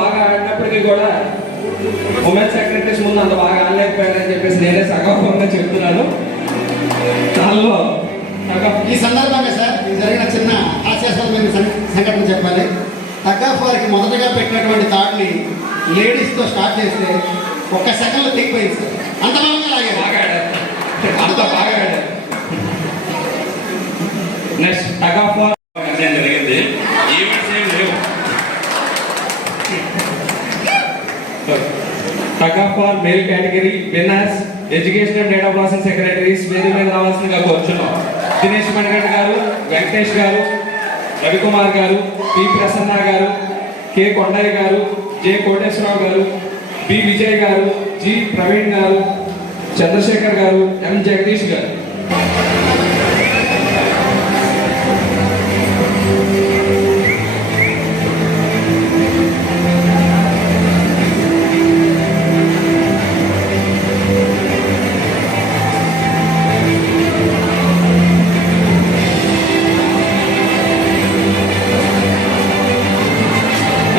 బాగా ఆడినప్పటికీ కూడా ఉమెన్ సెక్రటరీస్ ముందు అంత బాగా ఆడలేకపోయారని చెప్పేసి నేనే సగౌరవంగా చెప్తున్నాను. దానిలో ఈ సందర్భంగా సార్ ఇది జరిగిన చిన్న హాస్యాస్పదమైన సంఘటన చెప్పాలి. టగ్ ఆఫ్ వారికి మొదటగా పెట్టినటువంటి థాట్ని లేడీస్తో స్టార్ట్ చేస్తే ఒక్క సెకండ్లో తెగిపోయింది సార్. అంత బలంగా లాగారు. బాగా ఆడారు, అంత బాగా ఆడారు. నెక్స్ట్ టగ్ ఆఫ్ వార్ జరిగింది. ఈవెంట్స్ ఏం లేవు. Tug of war male category winners education and data processing secretaries వేదిక మీద రావాల్సిందిగా కోరుచున్నాం. దినేష్ మణిగంట గారు, వెంకటేష్ గారు, రవికుమార్ గారు, పి ప్రసన్న గారు, కె కొండయ్య గారు, జె కోటేశ్వరరావు గారు, బి విజయ్ గారు, జి ప్రవీణ్ గారు, చంద్రశేఖర్ గారు, ఎం జగదీష్ గారు.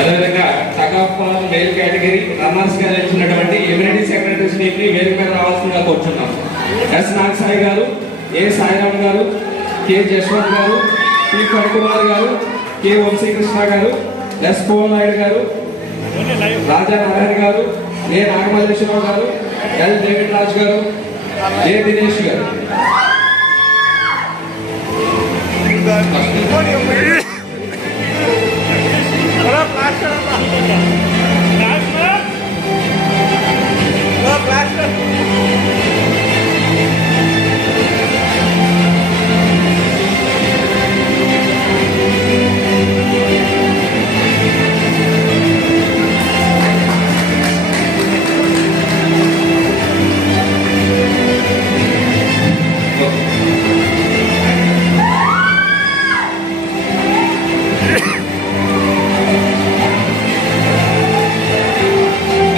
అదేవిధంగా tug of war male category runners గా నిలిచినటువంటి ఇమ్యూనిటీ సెక్రటరీస్ ని వేదిక మీద రావాల్సిందిగా కోరుచున్నాం. ఎస్ నాగసాయి గారు, ఏ సాయిరామ్ గారు, కె జశ్వంత్ గారు, పి ఫణికుమార్ గారు, కె వంశీకృష్ణ గారు, ఎస్ పోల్ నాయుడు గారు, రాజా నారాయణ గారు, ఏ నాగమల్లేశ్వరరావు గారు, ఎల్ డేవిడ్ రాజ్ గారు, ఏ దినేష్ గారు.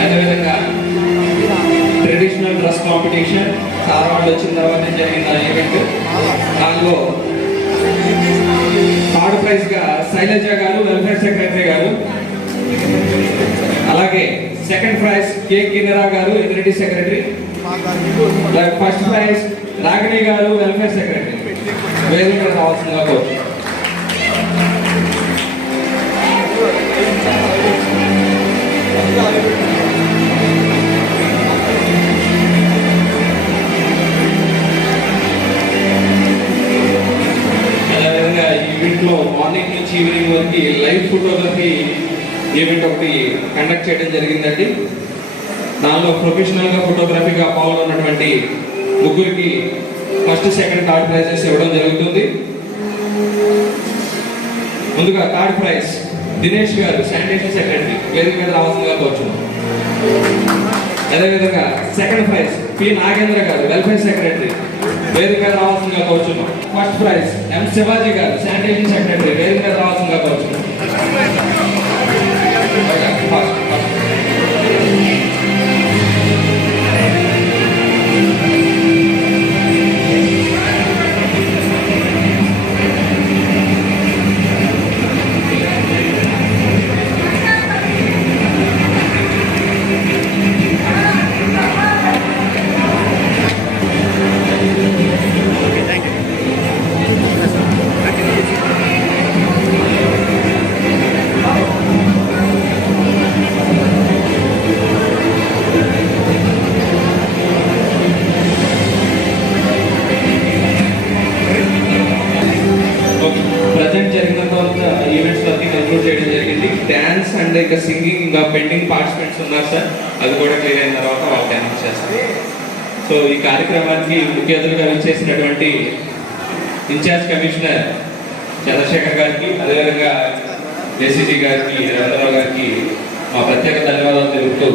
అదేవిధంగా ట్రెడిషనల్ డ్రెస్ కాంపిటీషన్ చాలా వాళ్ళు వచ్చిన తర్వాత జరిగిన ఈవెంట్. దానిలో థర్డ్ ప్రైజ్ గా శైలజ గారు, వెల్ఫేర్ సెక్రటరీ గారు. అలాగే సెకండ్ ప్రైజ్ కె కిన్నెరా గారు, immunity secretary. First prize Ragini గారు, వెల్ఫేర్ సెక్రటరీ. వేదిక మీద రావాల్సిందిగా కోరుతున్నాను. అదేవిధంగా ఈవెంట్ లో మార్నింగ్ నుంచి ఈవినింగ్ వరకు లైవ్ ఫోటోగ్రఫీ ఈవెంట్ ఒకటి కండక్ట్ చేయడం జరిగిందండి. దానిలో ప్రొఫెషనల్ గా ఫోటోగ్రఫీగా పాల్గొన్నటువంటి ముగ్గురికి ఫస్ట్, సెకండ్, థర్డ్ ప్రైజెస్ ఇవ్వడం జరుగుతుంది. ముందుగా థర్డ్ ప్రైజ్ దినేష్ గారు, శానిటేషన్ సెక్రటరీ. వేదిక మీద రావాల్సిందిగా కోరుచున్నాం. అదేవిధంగా సెకండ్ ప్రైజ్ పి నాగేంద్ర గారు, వెల్ఫేర్ సెక్రటరీ. వేదిక మీద రావాల్సిందిగా కోరుచున్నాం. ఫస్ట్ ప్రైజ్ ఎం శివాజీ గారు, శానిటేషన్ సెక్రటరీ. వేదిక మీద రావాల్సిందిగా కోరుచున్నాం. ప్రజెంట్ జరిగిన ఈవెంట్స్ వరకు కంక్లూడ్ చేయడం జరిగింది. డ్యాన్స్ అండ్ ఇంకా సింగింగ్ ఇంకా పెండింగ్ పార్టిసిపెంట్స్ ఉన్నారు సార్. అది కూడా క్లియర్ అయిన తర్వాత వాళ్ళకి అనౌన్స్ చేస్తారు. సో ఈ కార్యక్రమానికి ముఖ్య అతిథిగా విచ్చేసినటువంటి ఇన్ఛార్జ్ కమిషనర్ చంద్రశేఖర్ గారికి, అదేవిధంగా ఏసీజీ గారికి, రవీంద్రరావు గారికి మా ప్రత్యేక ధన్యవాదాలు తెలుపుతూ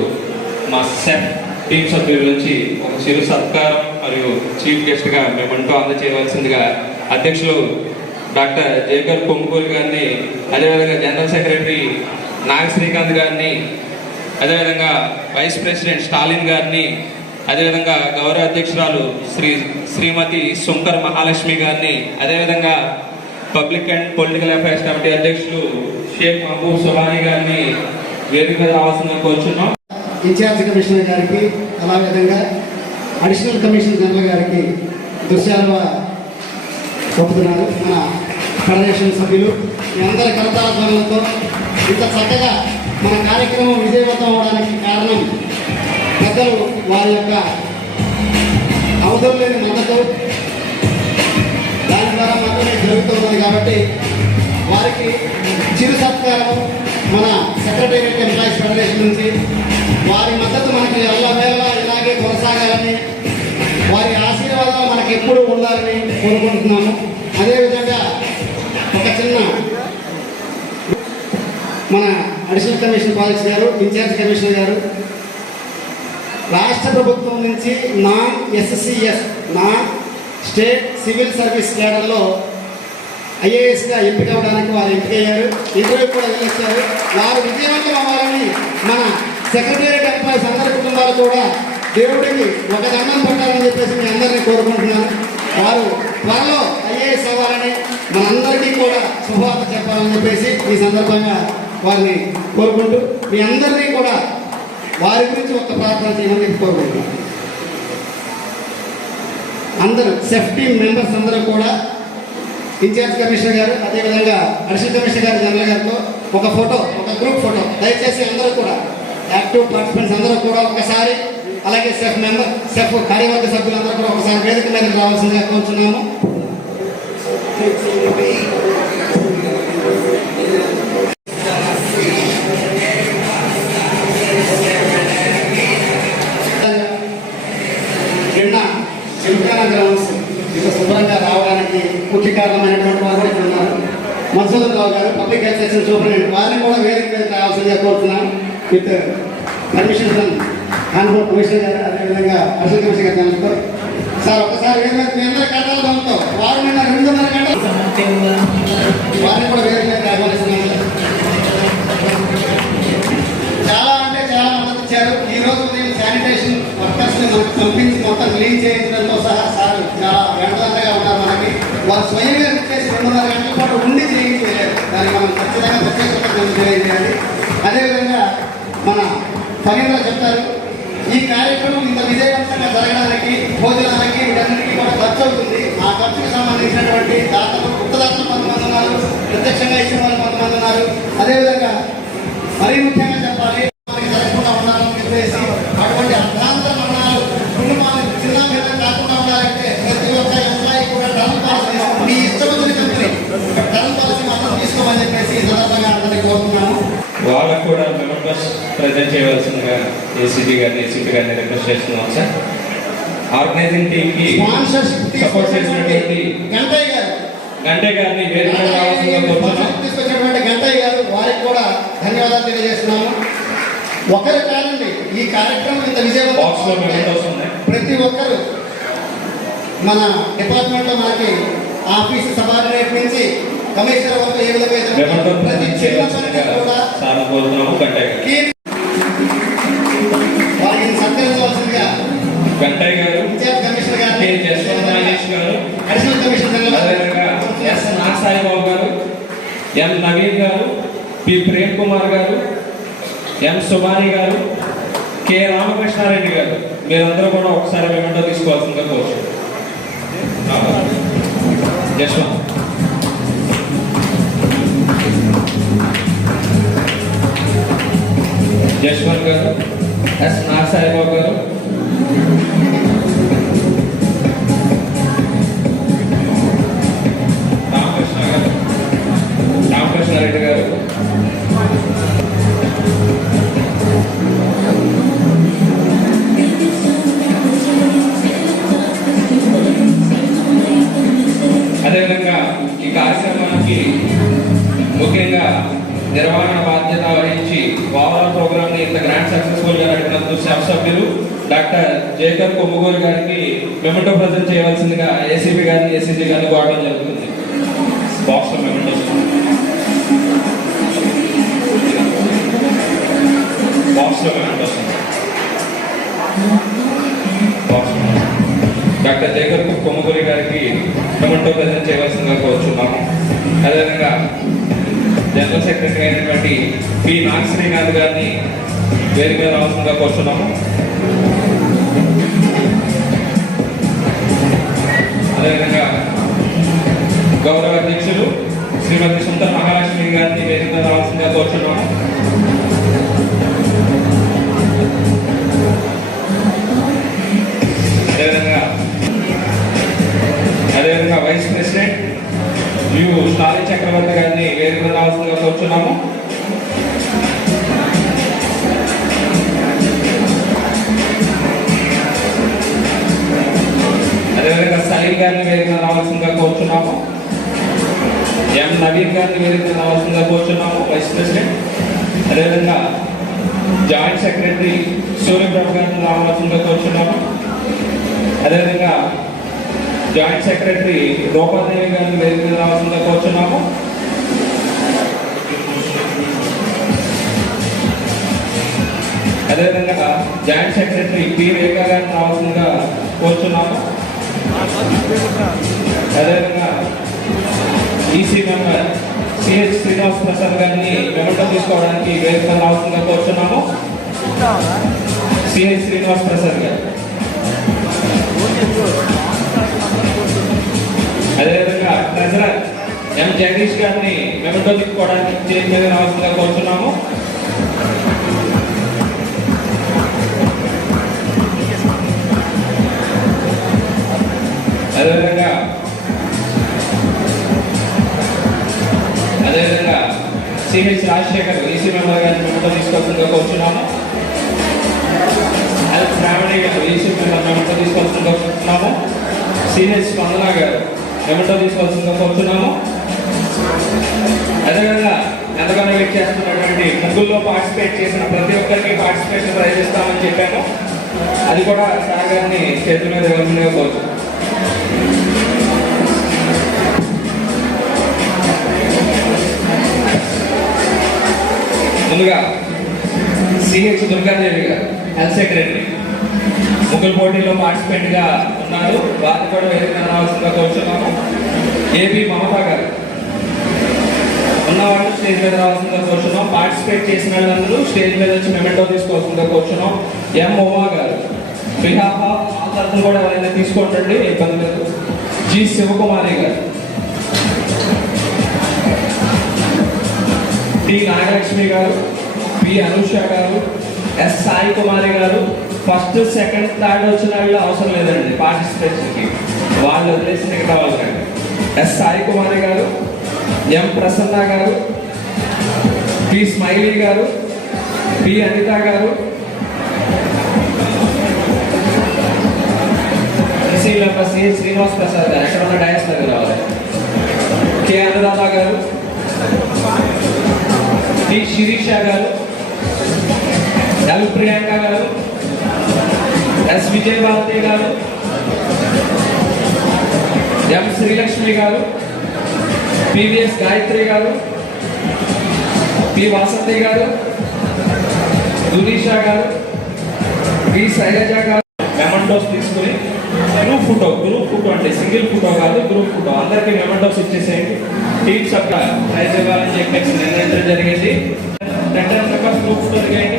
మా సెట్ టీమ్ సభ్యుల నుంచి ఒక చిరు సత్కారం మరియు చీఫ్ గెస్ట్గా మేమంటూ అందజేయవలసిందిగా అధ్యక్షులు డాక్టర్ జేకర్ కొమ్ముకూరి గారిని, అదేవిధంగా జనరల్ సెక్రటరీ నాగ శ్రీకాంత్ గారిని, అదేవిధంగా వైస్ ప్రెసిడెంట్ స్టాలిన్ గారిని, అదేవిధంగా గౌరవ అధ్యక్షురాలు శ్రీమతి శంకర్ మహాలక్ష్మి గారిని, అదేవిధంగా public and political affairs committee అధ్యక్షులు షేక్ మహబూబ్ సుబానీ గారిని, వేదిక మీద రావాల్సిందిగా కోరుచున్నాం. ఇన్ఛార్జ్ కమిషనర్ గారికి అలావిధంగా అడిషనల్ కమిషనర్ జనరల్ గారికి దుశ్శాలువ పంపుతున్నారు. మన ఫెడరేషన్ సభ్యులు మీ అందరి కరతాళధ్వనులతో ఇంత చక్కగా మన కార్యక్రమం విజయవంతం అవడానికి కారణం పెద్దలు వారి యొక్క అవసరం లేని మద్దతు దాని ద్వారా మాత్రమే జరుగుతున్నది. కాబట్టి వారికి చిరు సత్కారం మన సెక్రటేరియట్ ఎంప్లాయీస్ ఫెడరేషన్ నుంచి వారి మద్దతు మనకి ఎల్లవేళలా ఇలాగే కొనసాగాలని వారి ఆశీర్వాదాలు మనకి ఎప్పుడూ ఉండాలని కోరుకుంటున్నాము. అదేవిధంగా ఒక చిన్న మన అడిషనల్ కమిషనర్ పాలసీ గారు, ఇన్ఛార్జ్ కమిషనర్ గారు రాష్ట్ర ప్రభుత్వం నుంచి non SCS non state civil service కేడర్లో ఐఏఎస్గా ఎంపిక అవ్వడానికి వారు ఎంపికయ్యారు. ఇంటర్వ్యూ కూడా వెళ్ళొచ్చారు. వారు విజయవంతం అవ్వాలని మన సెక్రటేరియట్ ఎంప్లాయీస్ అందరి కుటుంబాలు కూడా దేవుడికి ఒక దండం పెట్టాలని చెప్పేసి మీ అందరినీ కోరుకుంటున్నాను. వారు త్వరలో ఐఏఎస్ అవ్వాలని మనందరికీ కూడా శుభవార్త చెప్పాలని చెప్పేసి ఈ సందర్భంగా వారిని కోరుకుంటూ మీ అందరినీ కూడా వారి గురించి ఒక ప్రార్థన చేయమని కోరుకుంటున్నాను. అందరూ సేఫ్టీ మెంబర్స్ అందరూ కూడా ఇన్ఛార్జ్ కమిషనర్ గారు అదేవిధంగా అడిషనల్ కమిషనర్ గారు జనరల్ గారితో ఒక ఫోటో, ఒక గ్రూప్ ఫోటో దయచేసి అందరూ కూడా యాక్టివ్ పార్టిసిపెంట్స్ అందరూ కూడా ఒకసారి, అలాగే సెఫ్ కార్యవర్గ సభ్యులందరూ కూడా ఒకసారి వేదిక మీద రావాల్సిందిగా కోరుతున్నాము. నిన్న చిలుకాన గ్రౌండ్స్ ఇంత శుభ్రంగా రావడానికి ముఖ్య కారణమైనటువంటి వారు కూడా ఉన్నారు. మధుసూదన్ రావు గారు పబ్లిక్ హెల్త్ సెక్షన్ సూపరింటెండెంట్, వారిని కూడా వేదిక మీద రావాల్సిందిగా కోరుతున్నాను. With permission from Kanpur commissioner గారు అదేవిధంగా అడిషనల్ కమిషనర్ గారు జనరల్తో సార్ ఒకసారి వేదిక మీద మీ అందరి కట్టాలు పంపుతో వారు నిన్న 2.5 గంటలు వారిని కూడా వేదిక మీద రావాల్సింది. చాలా అంటే చాలా మద్దతు ఇచ్చారు. ఈ రోజు నేను శానిటేషన్ వర్కర్స్ ని మనకు పంపించి మొత్తం క్లీన్ చేయించడంతో సహా సార్ చాలా వెంటదండగా ఉన్నారు. మనకి వారు స్వయంగా చేసి 2.5 గంటల పాటు ఉండి చేయించలేరు. దాన్ని మనం ఖచ్చితంగా ప్రత్యేకంగా తెలియజేయాలి. అదేవిధంగా మన ఫణీంద్ర చెప్తారు, ఈ కార్యక్రమం ఇంత విజయవంతంగా జరగడానికి భోజనానికి వీటన్నిటికీ కూడా ఖర్చు అవుతుంది. ఆ ఖర్చుకు సంబంధించినటువంటి దాతలు ఉత్తదాతలు కొంతమంది ఉన్నారు, ప్రత్యక్షంగా ఇచ్చిన వాళ్ళు కొంతమంది ఉన్నారు. అదేవిధంగా మరీ ముఖ్యంగా చెప్పాలి, మనకి జరగకుండా ఉండాలని చెప్పేసి అటువంటి అర్థాంతర మరణాలు కుటుంబానికి చిన్న మీద కాకుండా ఉండాలంటే ప్రతి ఒక్క ఎంప్లాయీ కూడా టర్మ్ పాలసీ మీ ఇష్టమైన కంపెనీ టర్మ్ పాలసీ మాత్రం తీసుకోమని చెప్పేసి ఈ సందర్భంగా అందరినీ కోరుతున్నాము. వాళ్ళకు కూడా మెంబర్స్ ప్రజెంట్ చేయవలసిందిగా ఏసీపీ గారిని రిక్వెస్ట్ చేస్తున్నాం సార్. ఆర్గనైజింగ్ టీమ్కి సపోర్ట్ చేసినటువంటి గంటే గారిని వేదిక రావాల్సిందిగా కోరుతున్నాం. తీసుకొచ్చినటువంటి గంటయ్య గారు వారికి కూడా ధన్యవాదాలు తెలియజేస్తున్నాము. ఒకరు కాదండి, ఈ కార్యక్రమం ఇంత విజయవంతం ప్రతి ఒక్కరు మన డిపార్ట్మెంట్ లో మనకి ఆఫీస్ సబార్డినేట్ నుంచి కమిషనర్ వరకు ఏ విధంగా ప్రతి చిన్న కూడా వారికి సత్కరించవలసిందిగా గంటయ్య గారు, ఇన్ఛార్జ్ కమిషనర్ గారు, నాగేష్ గారు, అడిషనల్ కమిషనర్ ఎస్ నాగసాయిబాబు గారు, ఎం నవీన్ గారు, పి ప్రేమ్ కుమార్ గారు, ఎం సుబాని గారు, కె రామకృష్ణారెడ్డి గారు, మీరందరూ కూడా ఒకసారి మేమంటో తీసుకోవాల్సిందిగా కోరుచు. జస్వంత్ జస్వంత్ గారు, ఎస్ నాగసాయిబాబు గారు, రామకృష్ణారెడ్డి గారు, అదేవిధంగా ఈ కార్యక్రమానికి ముఖ్యంగా నిర్వహణ బాధ్యత వహించి ఓవరాల్ ప్రోగ్రామ్ ని ఇంత గ్రాండ్ సక్సెస్ఫుల్ గా నడిపినందుకు సభ్యులు డాక్టర్ జేకర్ కొమ్ముగూరి గారికి మెమెంటో ప్రజెంట్ చేయవలసిందిగా ఏసీపీ గారిని ఏసీజీ గారిని కోరడం జరుగుతుంది. బాక్స్ లో మెమెంటోస్ డాక్టర్ జేకర్ కొమ్ముగూరి గారికి మెమెంటో ప్రజెంట్ చేయవలసిందిగా కోరుచున్నాము. అదేవిధంగా జనరల్ సెక్రటరీ అయినటువంటి పి నాగశ్రీనాథ్ గారిని వేదిక మీద రావాల్సిందిగా కోరుతున్నాము. అదేవిధంగా గౌరవ అధ్యక్షులు శ్రీమతి సుంత మహాలక్ష్మి గారిని వేదిక మీద రావాల్సిందిగా కోరుతున్నాము. అదేవిధంగా వైస్ ప్రెసిడెంట్ యు స్టాలిన్ చక్రవర్తి గారిని వేదిక మీద రావాల్సిందిగా కోరుతున్నాము. అదేవిధంగా సలీల్ గారిని వేదిక మీద రావాల్సిందిగా కోరుతున్నాము. ఎం నవీన్ గారిని వేదిక మీద రావాల్సిందిగా కోరుతున్నాము, వైస్ ప్రెసిడెంట్. అదేవిధంగా జాయింట్ సెక్రటరీ సూర్యప్రభు గారిని రావాల్సిందిగా కోరుతున్నాము. అదేవిధంగా జాయింట్ సెక్రటరీ రూపాదేవి గారిని వేదిక మీద రావాల్సిందిగా కోరుతున్నాము. అదేవిధంగా జాయింట్ సెక్రటరీ పి రేఖ గారిని రావాల్సిందిగా కోరుతున్నాము. అదేవిధంగా EC member CH Srinivas Prasad గారిని మెమోటో తీసుకోవడానికి వేదిక రావాల్సిందిగా కోరుతున్నాము. సిహెచ్ శ్రీనివాస్ ప్రసాద్ గారు. అదేవిధంగా ట్రెజరర్ ఎం జగదీష్ గారిని మెమోటో తీసుకోవడానికి స్టేజ్ మీద రావాల్సిందిగా కోరుతున్నాము. అదేవిధంగా సిహెచ్ రాజశేఖర్ ఈసీ మెంబర్ గారిని మెమోటో తీసుకోవాల్సిందిగా కోరుతున్నాము. ఎల్ శ్రావణి గారు ఈసీ మెంబర్ మెమోటో తీసుకోవాల్సిందిగా కోరుతున్నాము. సిహెచ్ స్పందన గారు మెమోటో తీసుకోవాల్సిందిగా కోరుతున్నాము. అదేవిధంగా ఎంతగానో వెయిట్ చేస్తున్నటువంటి ముగ్గుల్లో పార్టిసిపేట్ చేసిన ప్రతి ఒక్కరికి పార్టిసిపేషన్ ప్రైజ్ ఇస్తామని చెప్పాము. అది కూడా సార్ గారిని చేతుల మీద ఇవ్వాల్సిందిగా కోరుతున్నాము. ముందుగా సిహెచ్ దుర్గాదేవి గారు హెల్త్ సెక్రటరీ ముగ్గురు పోటీల్లో పార్టిసిపేట్ గా ఉన్నారు, వారిని కూడా వేదిక రావాల్సిందిగా కోరుతున్నాము. ఏపీ మమతా గారు ఉన్నవాళ్ళు స్టేజ్ మీద రావాల్సిందిగా కోరుతున్నాం. పార్టిసిపేట్ చేసిన వాళ్ళందరూ స్టేజ్ మీద వచ్చి మెమెంటో తీసుకోవాల్సిందిగా కోరుతున్నాం. ఎం ఉమా గారు బిహాఫ్ ఆఫ్ ఆ తరఫున కూడా ఎవరైనా తీసుకోండి, ఇబ్బంది లేదు. జి శివకుమారి గారు, టి నాగలక్ష్మి గారు, పి అనుష గారు, ఎస్ సాయి కుమారి గారు. ఫస్ట్ సెకండ్ థర్డ్ వచ్చిన వాళ్ళు అవసరం లేదండి పార్టిసిపేషన్కి, వాళ్ళు వదిలేసి మిగతా వాళ్ళకండి. ఎస్ సాయి కుమారి గారు, ఎం ప్రసన్న గారు, పి స్మైలీ గారు, పి అనిత గారు, సి శ్రీనివాస్ ప్రసాద్ గారు, ఎక్కడ ఉన్న డయాస్ దగ్గర రావాలి. కె అనురాధ గారు, టి శిరీష గారు, ఎల్ ప్రియాంక గారు, ఎస్ విజయభారతి గారు, ఎం శ్రీలక్ష్మి గారు, పివిఎస్ గాయత్రి గారు, పి వాసంతి గారు, దునీష గారు, పి శైలజ గారు. మెమంటోస్ తీసుకుని గ్రూప్ ఫోటో అంటే సింగిల్ ఫోటో కాదు, గ్రూప్ ఫోటో అందరికీ మెమంటోస్ ఇచ్చేసేయండి. టీమ్స్ అక్క ప్రైజ్ ఇవ్వాలని చెప్పేసి నిర్ణయించడం జరిగింది. గ్రూప్ ఫోటో దిగండి.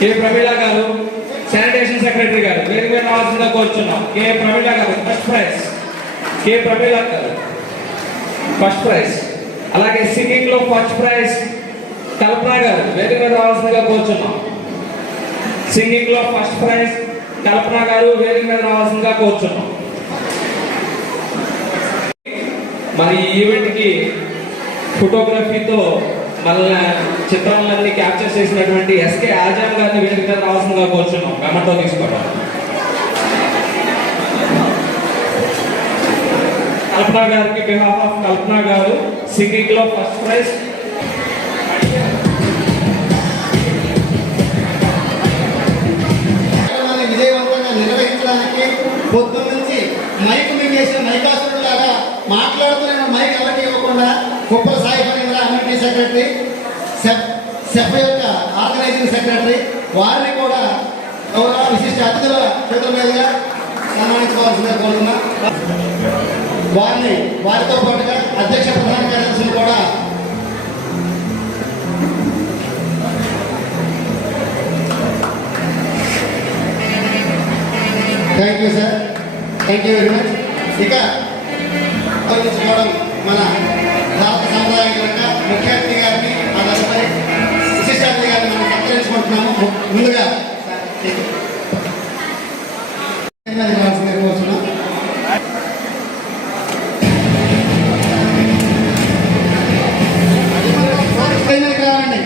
కె ప్రమీళ గారు శానిటేషన్ సెక్రటరీ గారు వేదిక మీద రావాల్సిందిగా కోరుచున్నాం. కె ప్రమీళ గారు ఫస్ట్ ప్రైజ్. కె ప్రమీళ గారు ఫస్ట్ ప్రైజ్. అలాగే సింగింగ్ లో ఫస్ట్ ప్రైజ్ కల్పన గారు వేదిక మీద రావాల్సిందిగా కోరుచున్నాం. సింగింగ్ లో ఫస్ట్ ప్రైజ్ కల్పన గారు వేదిక మీద రావాల్సిందిగా కోరుచున్నాం. మరి ఈ ఈవెంట్ కి ఫోటోగ్రఫీతో మన చిత్రాలన్నీ క్యాప్చర్ చేసినటువంటి ఎస్కే ఆజాం గారిని వేదిక మీద రావాల్సిందిగా కోరుచున్నాం. మెమంటో తీసుకోవడం. కల్పన గారికి బిహాఫ్ ఆఫ్ కల్పన గారు సింగింగ్ లో ఫస్ట్ ప్రైజ్. విజయవంతంగా నిర్వహించడానికి పొద్దున్న నుంచి మైక్ మింగేసిన మైకాసురుడు లాగా మాట్లాడుతున్న మైక్ ఎవరికి ఇవ్వకుండా కుప్పల సాయి సెక్రటరీ, సెఫ్ యొక్క ఆర్గనైజింగ్ సెక్రటరీ, వారిని కూడా విశిష్ట అతిథుల చేతుల మీదుగా సన్మానించుకోవాల్సిందిగా కోరుతున్నా. వారితో పాటుగా అధ్యక్ష ప్రధాన కార్యదర్శులు కూడా thank you sir, thank you very much. ఇక గౌరవించుకోవడం మన భారత సముదాయం కనుక ముఖ్య అతిథి గారిని ఆ తదుపరి విశిష్ట అతిథి గారిని మనం సత్కరించుకుంటున్నాము. ముందుగా కోరుతున్నాం. రావండి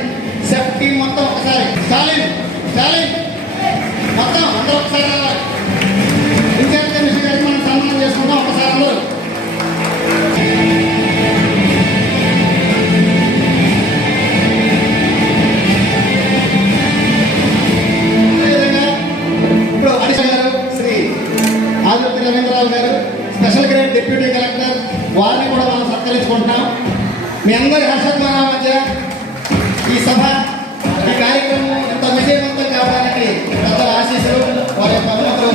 సెఫ్ టీం మొత్తం ఒకసారి స్టాలిన్ మొత్తం అందరూ ఒకసారి రావాలి. ఇన్ఛార్జ్ కమిషన్ గారికి మనం సన్మానం చేసుకుంటాం ఒకసారి అందరూ. అదేవిధంగా ఇప్పుడు హరీష్ గారు, శ్రీ ఆదిత్య రవీంద్రరావు గారు, స్పెషల్ గ్రేడ్ డిప్యూటీ కలెక్టర్, వారిని కూడా మనం సత్కరించుకుంటున్నాం. మీ అందరి హర్షధ్వానాల మధ్య ఈ సభ, ఈ కార్యక్రమం ఎంత విజయవంతం కావడానికి పెద్దల ఆశీస్సులు, వారి యొక్క అనుమతులు.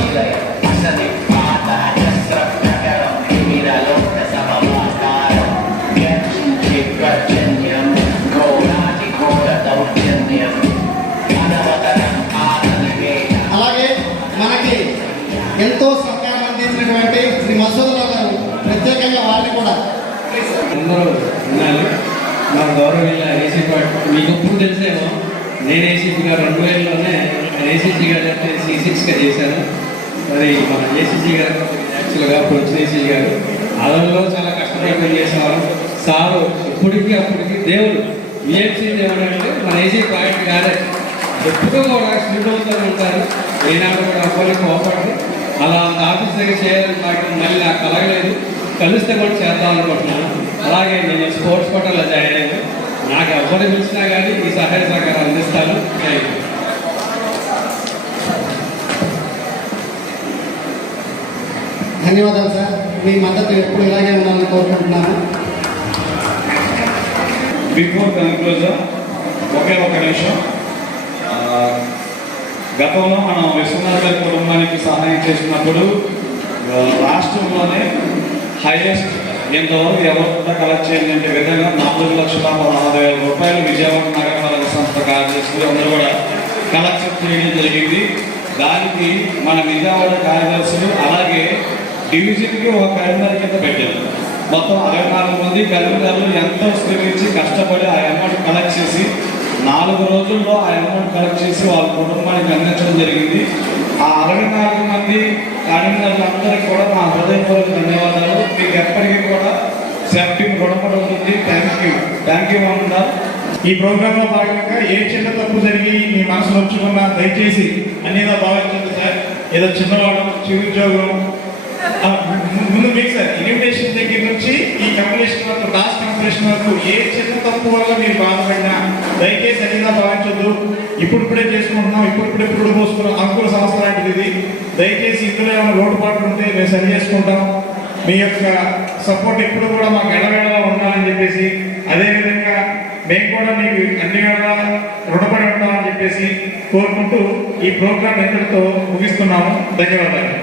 అలాగే మనకి ఎంతో సహకారం అందించినటువంటి శ్రీ మసూదరావు గారు, ప్రత్యేకంగా వారిని కూడా అందరూ ఉన్నారు. మా గౌరవనీయ ఏసీపీ మీకు ఇప్పుడు తెలిసేమో, నేను ఏసీపీగా 2000లోనే ఏసీసీ గారు C6గా చేశాను. మరి మన ఏసీసీ గారు యాక్చువల్గా ఇప్పుడు వచ్చిన ఏసీ గారు అదనలో చాలా కష్టపడి పనిచేసేవారు. సారు ఇప్పటికీ అప్పటికి దేవుడు, విఎంసీ దేవుడు అంటే మన ఏసీ పాయింట్ గారే ఎప్పుడూ కూడా స్పీడ్తో ఉంటారు. ఏనాడు కూడా అవ్వని కోపడి అలా ఆఫీస్ దగ్గర చేయాలని మళ్ళీ నాకు కలగలేదు. కలిస్తే కూడా చేద్దాం అనుకుంటున్నాను. అలాగే నేను స్పోర్ట్స్ కోటాలో జాయిన్ అయ్యాను. నాకు ఎవరు పిలిచినా కానీ ఈ సహాయ సహకారం అందిస్తాను. ధన్యవాదాలు సార్. మీ మద్దతు ఎప్పుడు ఇలాగే ఉండాలని కోరుకుంటున్నాను. బిఫోర్ కన్క్లూజన్ ఒకే ఒక నిమిషం. గతంలో మనం విశ్వనాథ్ గారి కుటుంబానికి సహాయం చేసినప్పుడు రాష్ట్రంలోనే హైయెస్ట్ ఇంతవరకు ఎవరు కూడా కలెక్ట్ చేయలేని విధంగా 4,16,000 రూపాయలు విజయవాడ నగరపాలక సంస్థ కార్యదర్శులు అందరూ కూడా కలెక్ట్ చేయడం జరిగింది. దానికి మన విజయవాడ కార్యదర్శులు అలాగే డివిజన్కి ఒక కరీంనగర్ కింద పెట్టారు. మొత్తం 64 మంది కరీంనగర్లు ఎంతో శ్రమించి కష్టపడి ఆ అమౌంట్ కలెక్ట్ చేసి 4 రోజుల్లో ఆ అమౌంట్ కలెక్ట్ చేసి వాళ్ళ కుటుంబానికి అందించడం జరిగింది. ఆ 64 మంది కరీంనగర్లందరికీ కూడా నా హృదయపూర్వక ధన్యవాదాలు. మీకు ఎప్పటికీ కూడా సేఫ్టీ రుణపడి ఉంటుంది. థ్యాంక్ యూ అన్నారు. ఈ ప్రోగ్రాంలో భాగంగా ఏ చిన్న తప్పు జరిగి మీ మనసు నొచ్చుకున్నా దయచేసి అన్నిగా భావించండి సార్. ఏదో చిన్నవాడు, చిరుద్యోగం, ముందు మీకు సార్ ఇన్విటేషన్ దగ్గర నుంచి ఈ కంపిటీషన్ వరకు, టాస్క్ కంపిటీషన్ వరకు ఏ చిన్న తప్పు వల్ల మీరు బాధపడినా దయచేసి అన్నిగా భావించొద్దు. ఇప్పుడిప్పుడే చేసుకుంటున్నాం, ఇప్పుడు పోసుకున్నాం, అంకుర సంస్థ లాంటిది ఇది. దయచేసి ఇందులో ఏమైనా లోటుపాట్లు ఉంటే మేము సరి చేసుకుంటాం. మీ యొక్క సపోర్ట్ ఎప్పుడు కూడా మాకు ఎడవేళలా ఉండాలని చెప్పేసి, అదేవిధంగా మేము కూడా మీకు అన్ని వేళలా రుణపడి ఉంటామని చెప్పేసి కోరుకుంటూ ఈ ప్రోగ్రాం ఎంతటితో ముగిస్తున్నాము. ధన్యవాదాలు.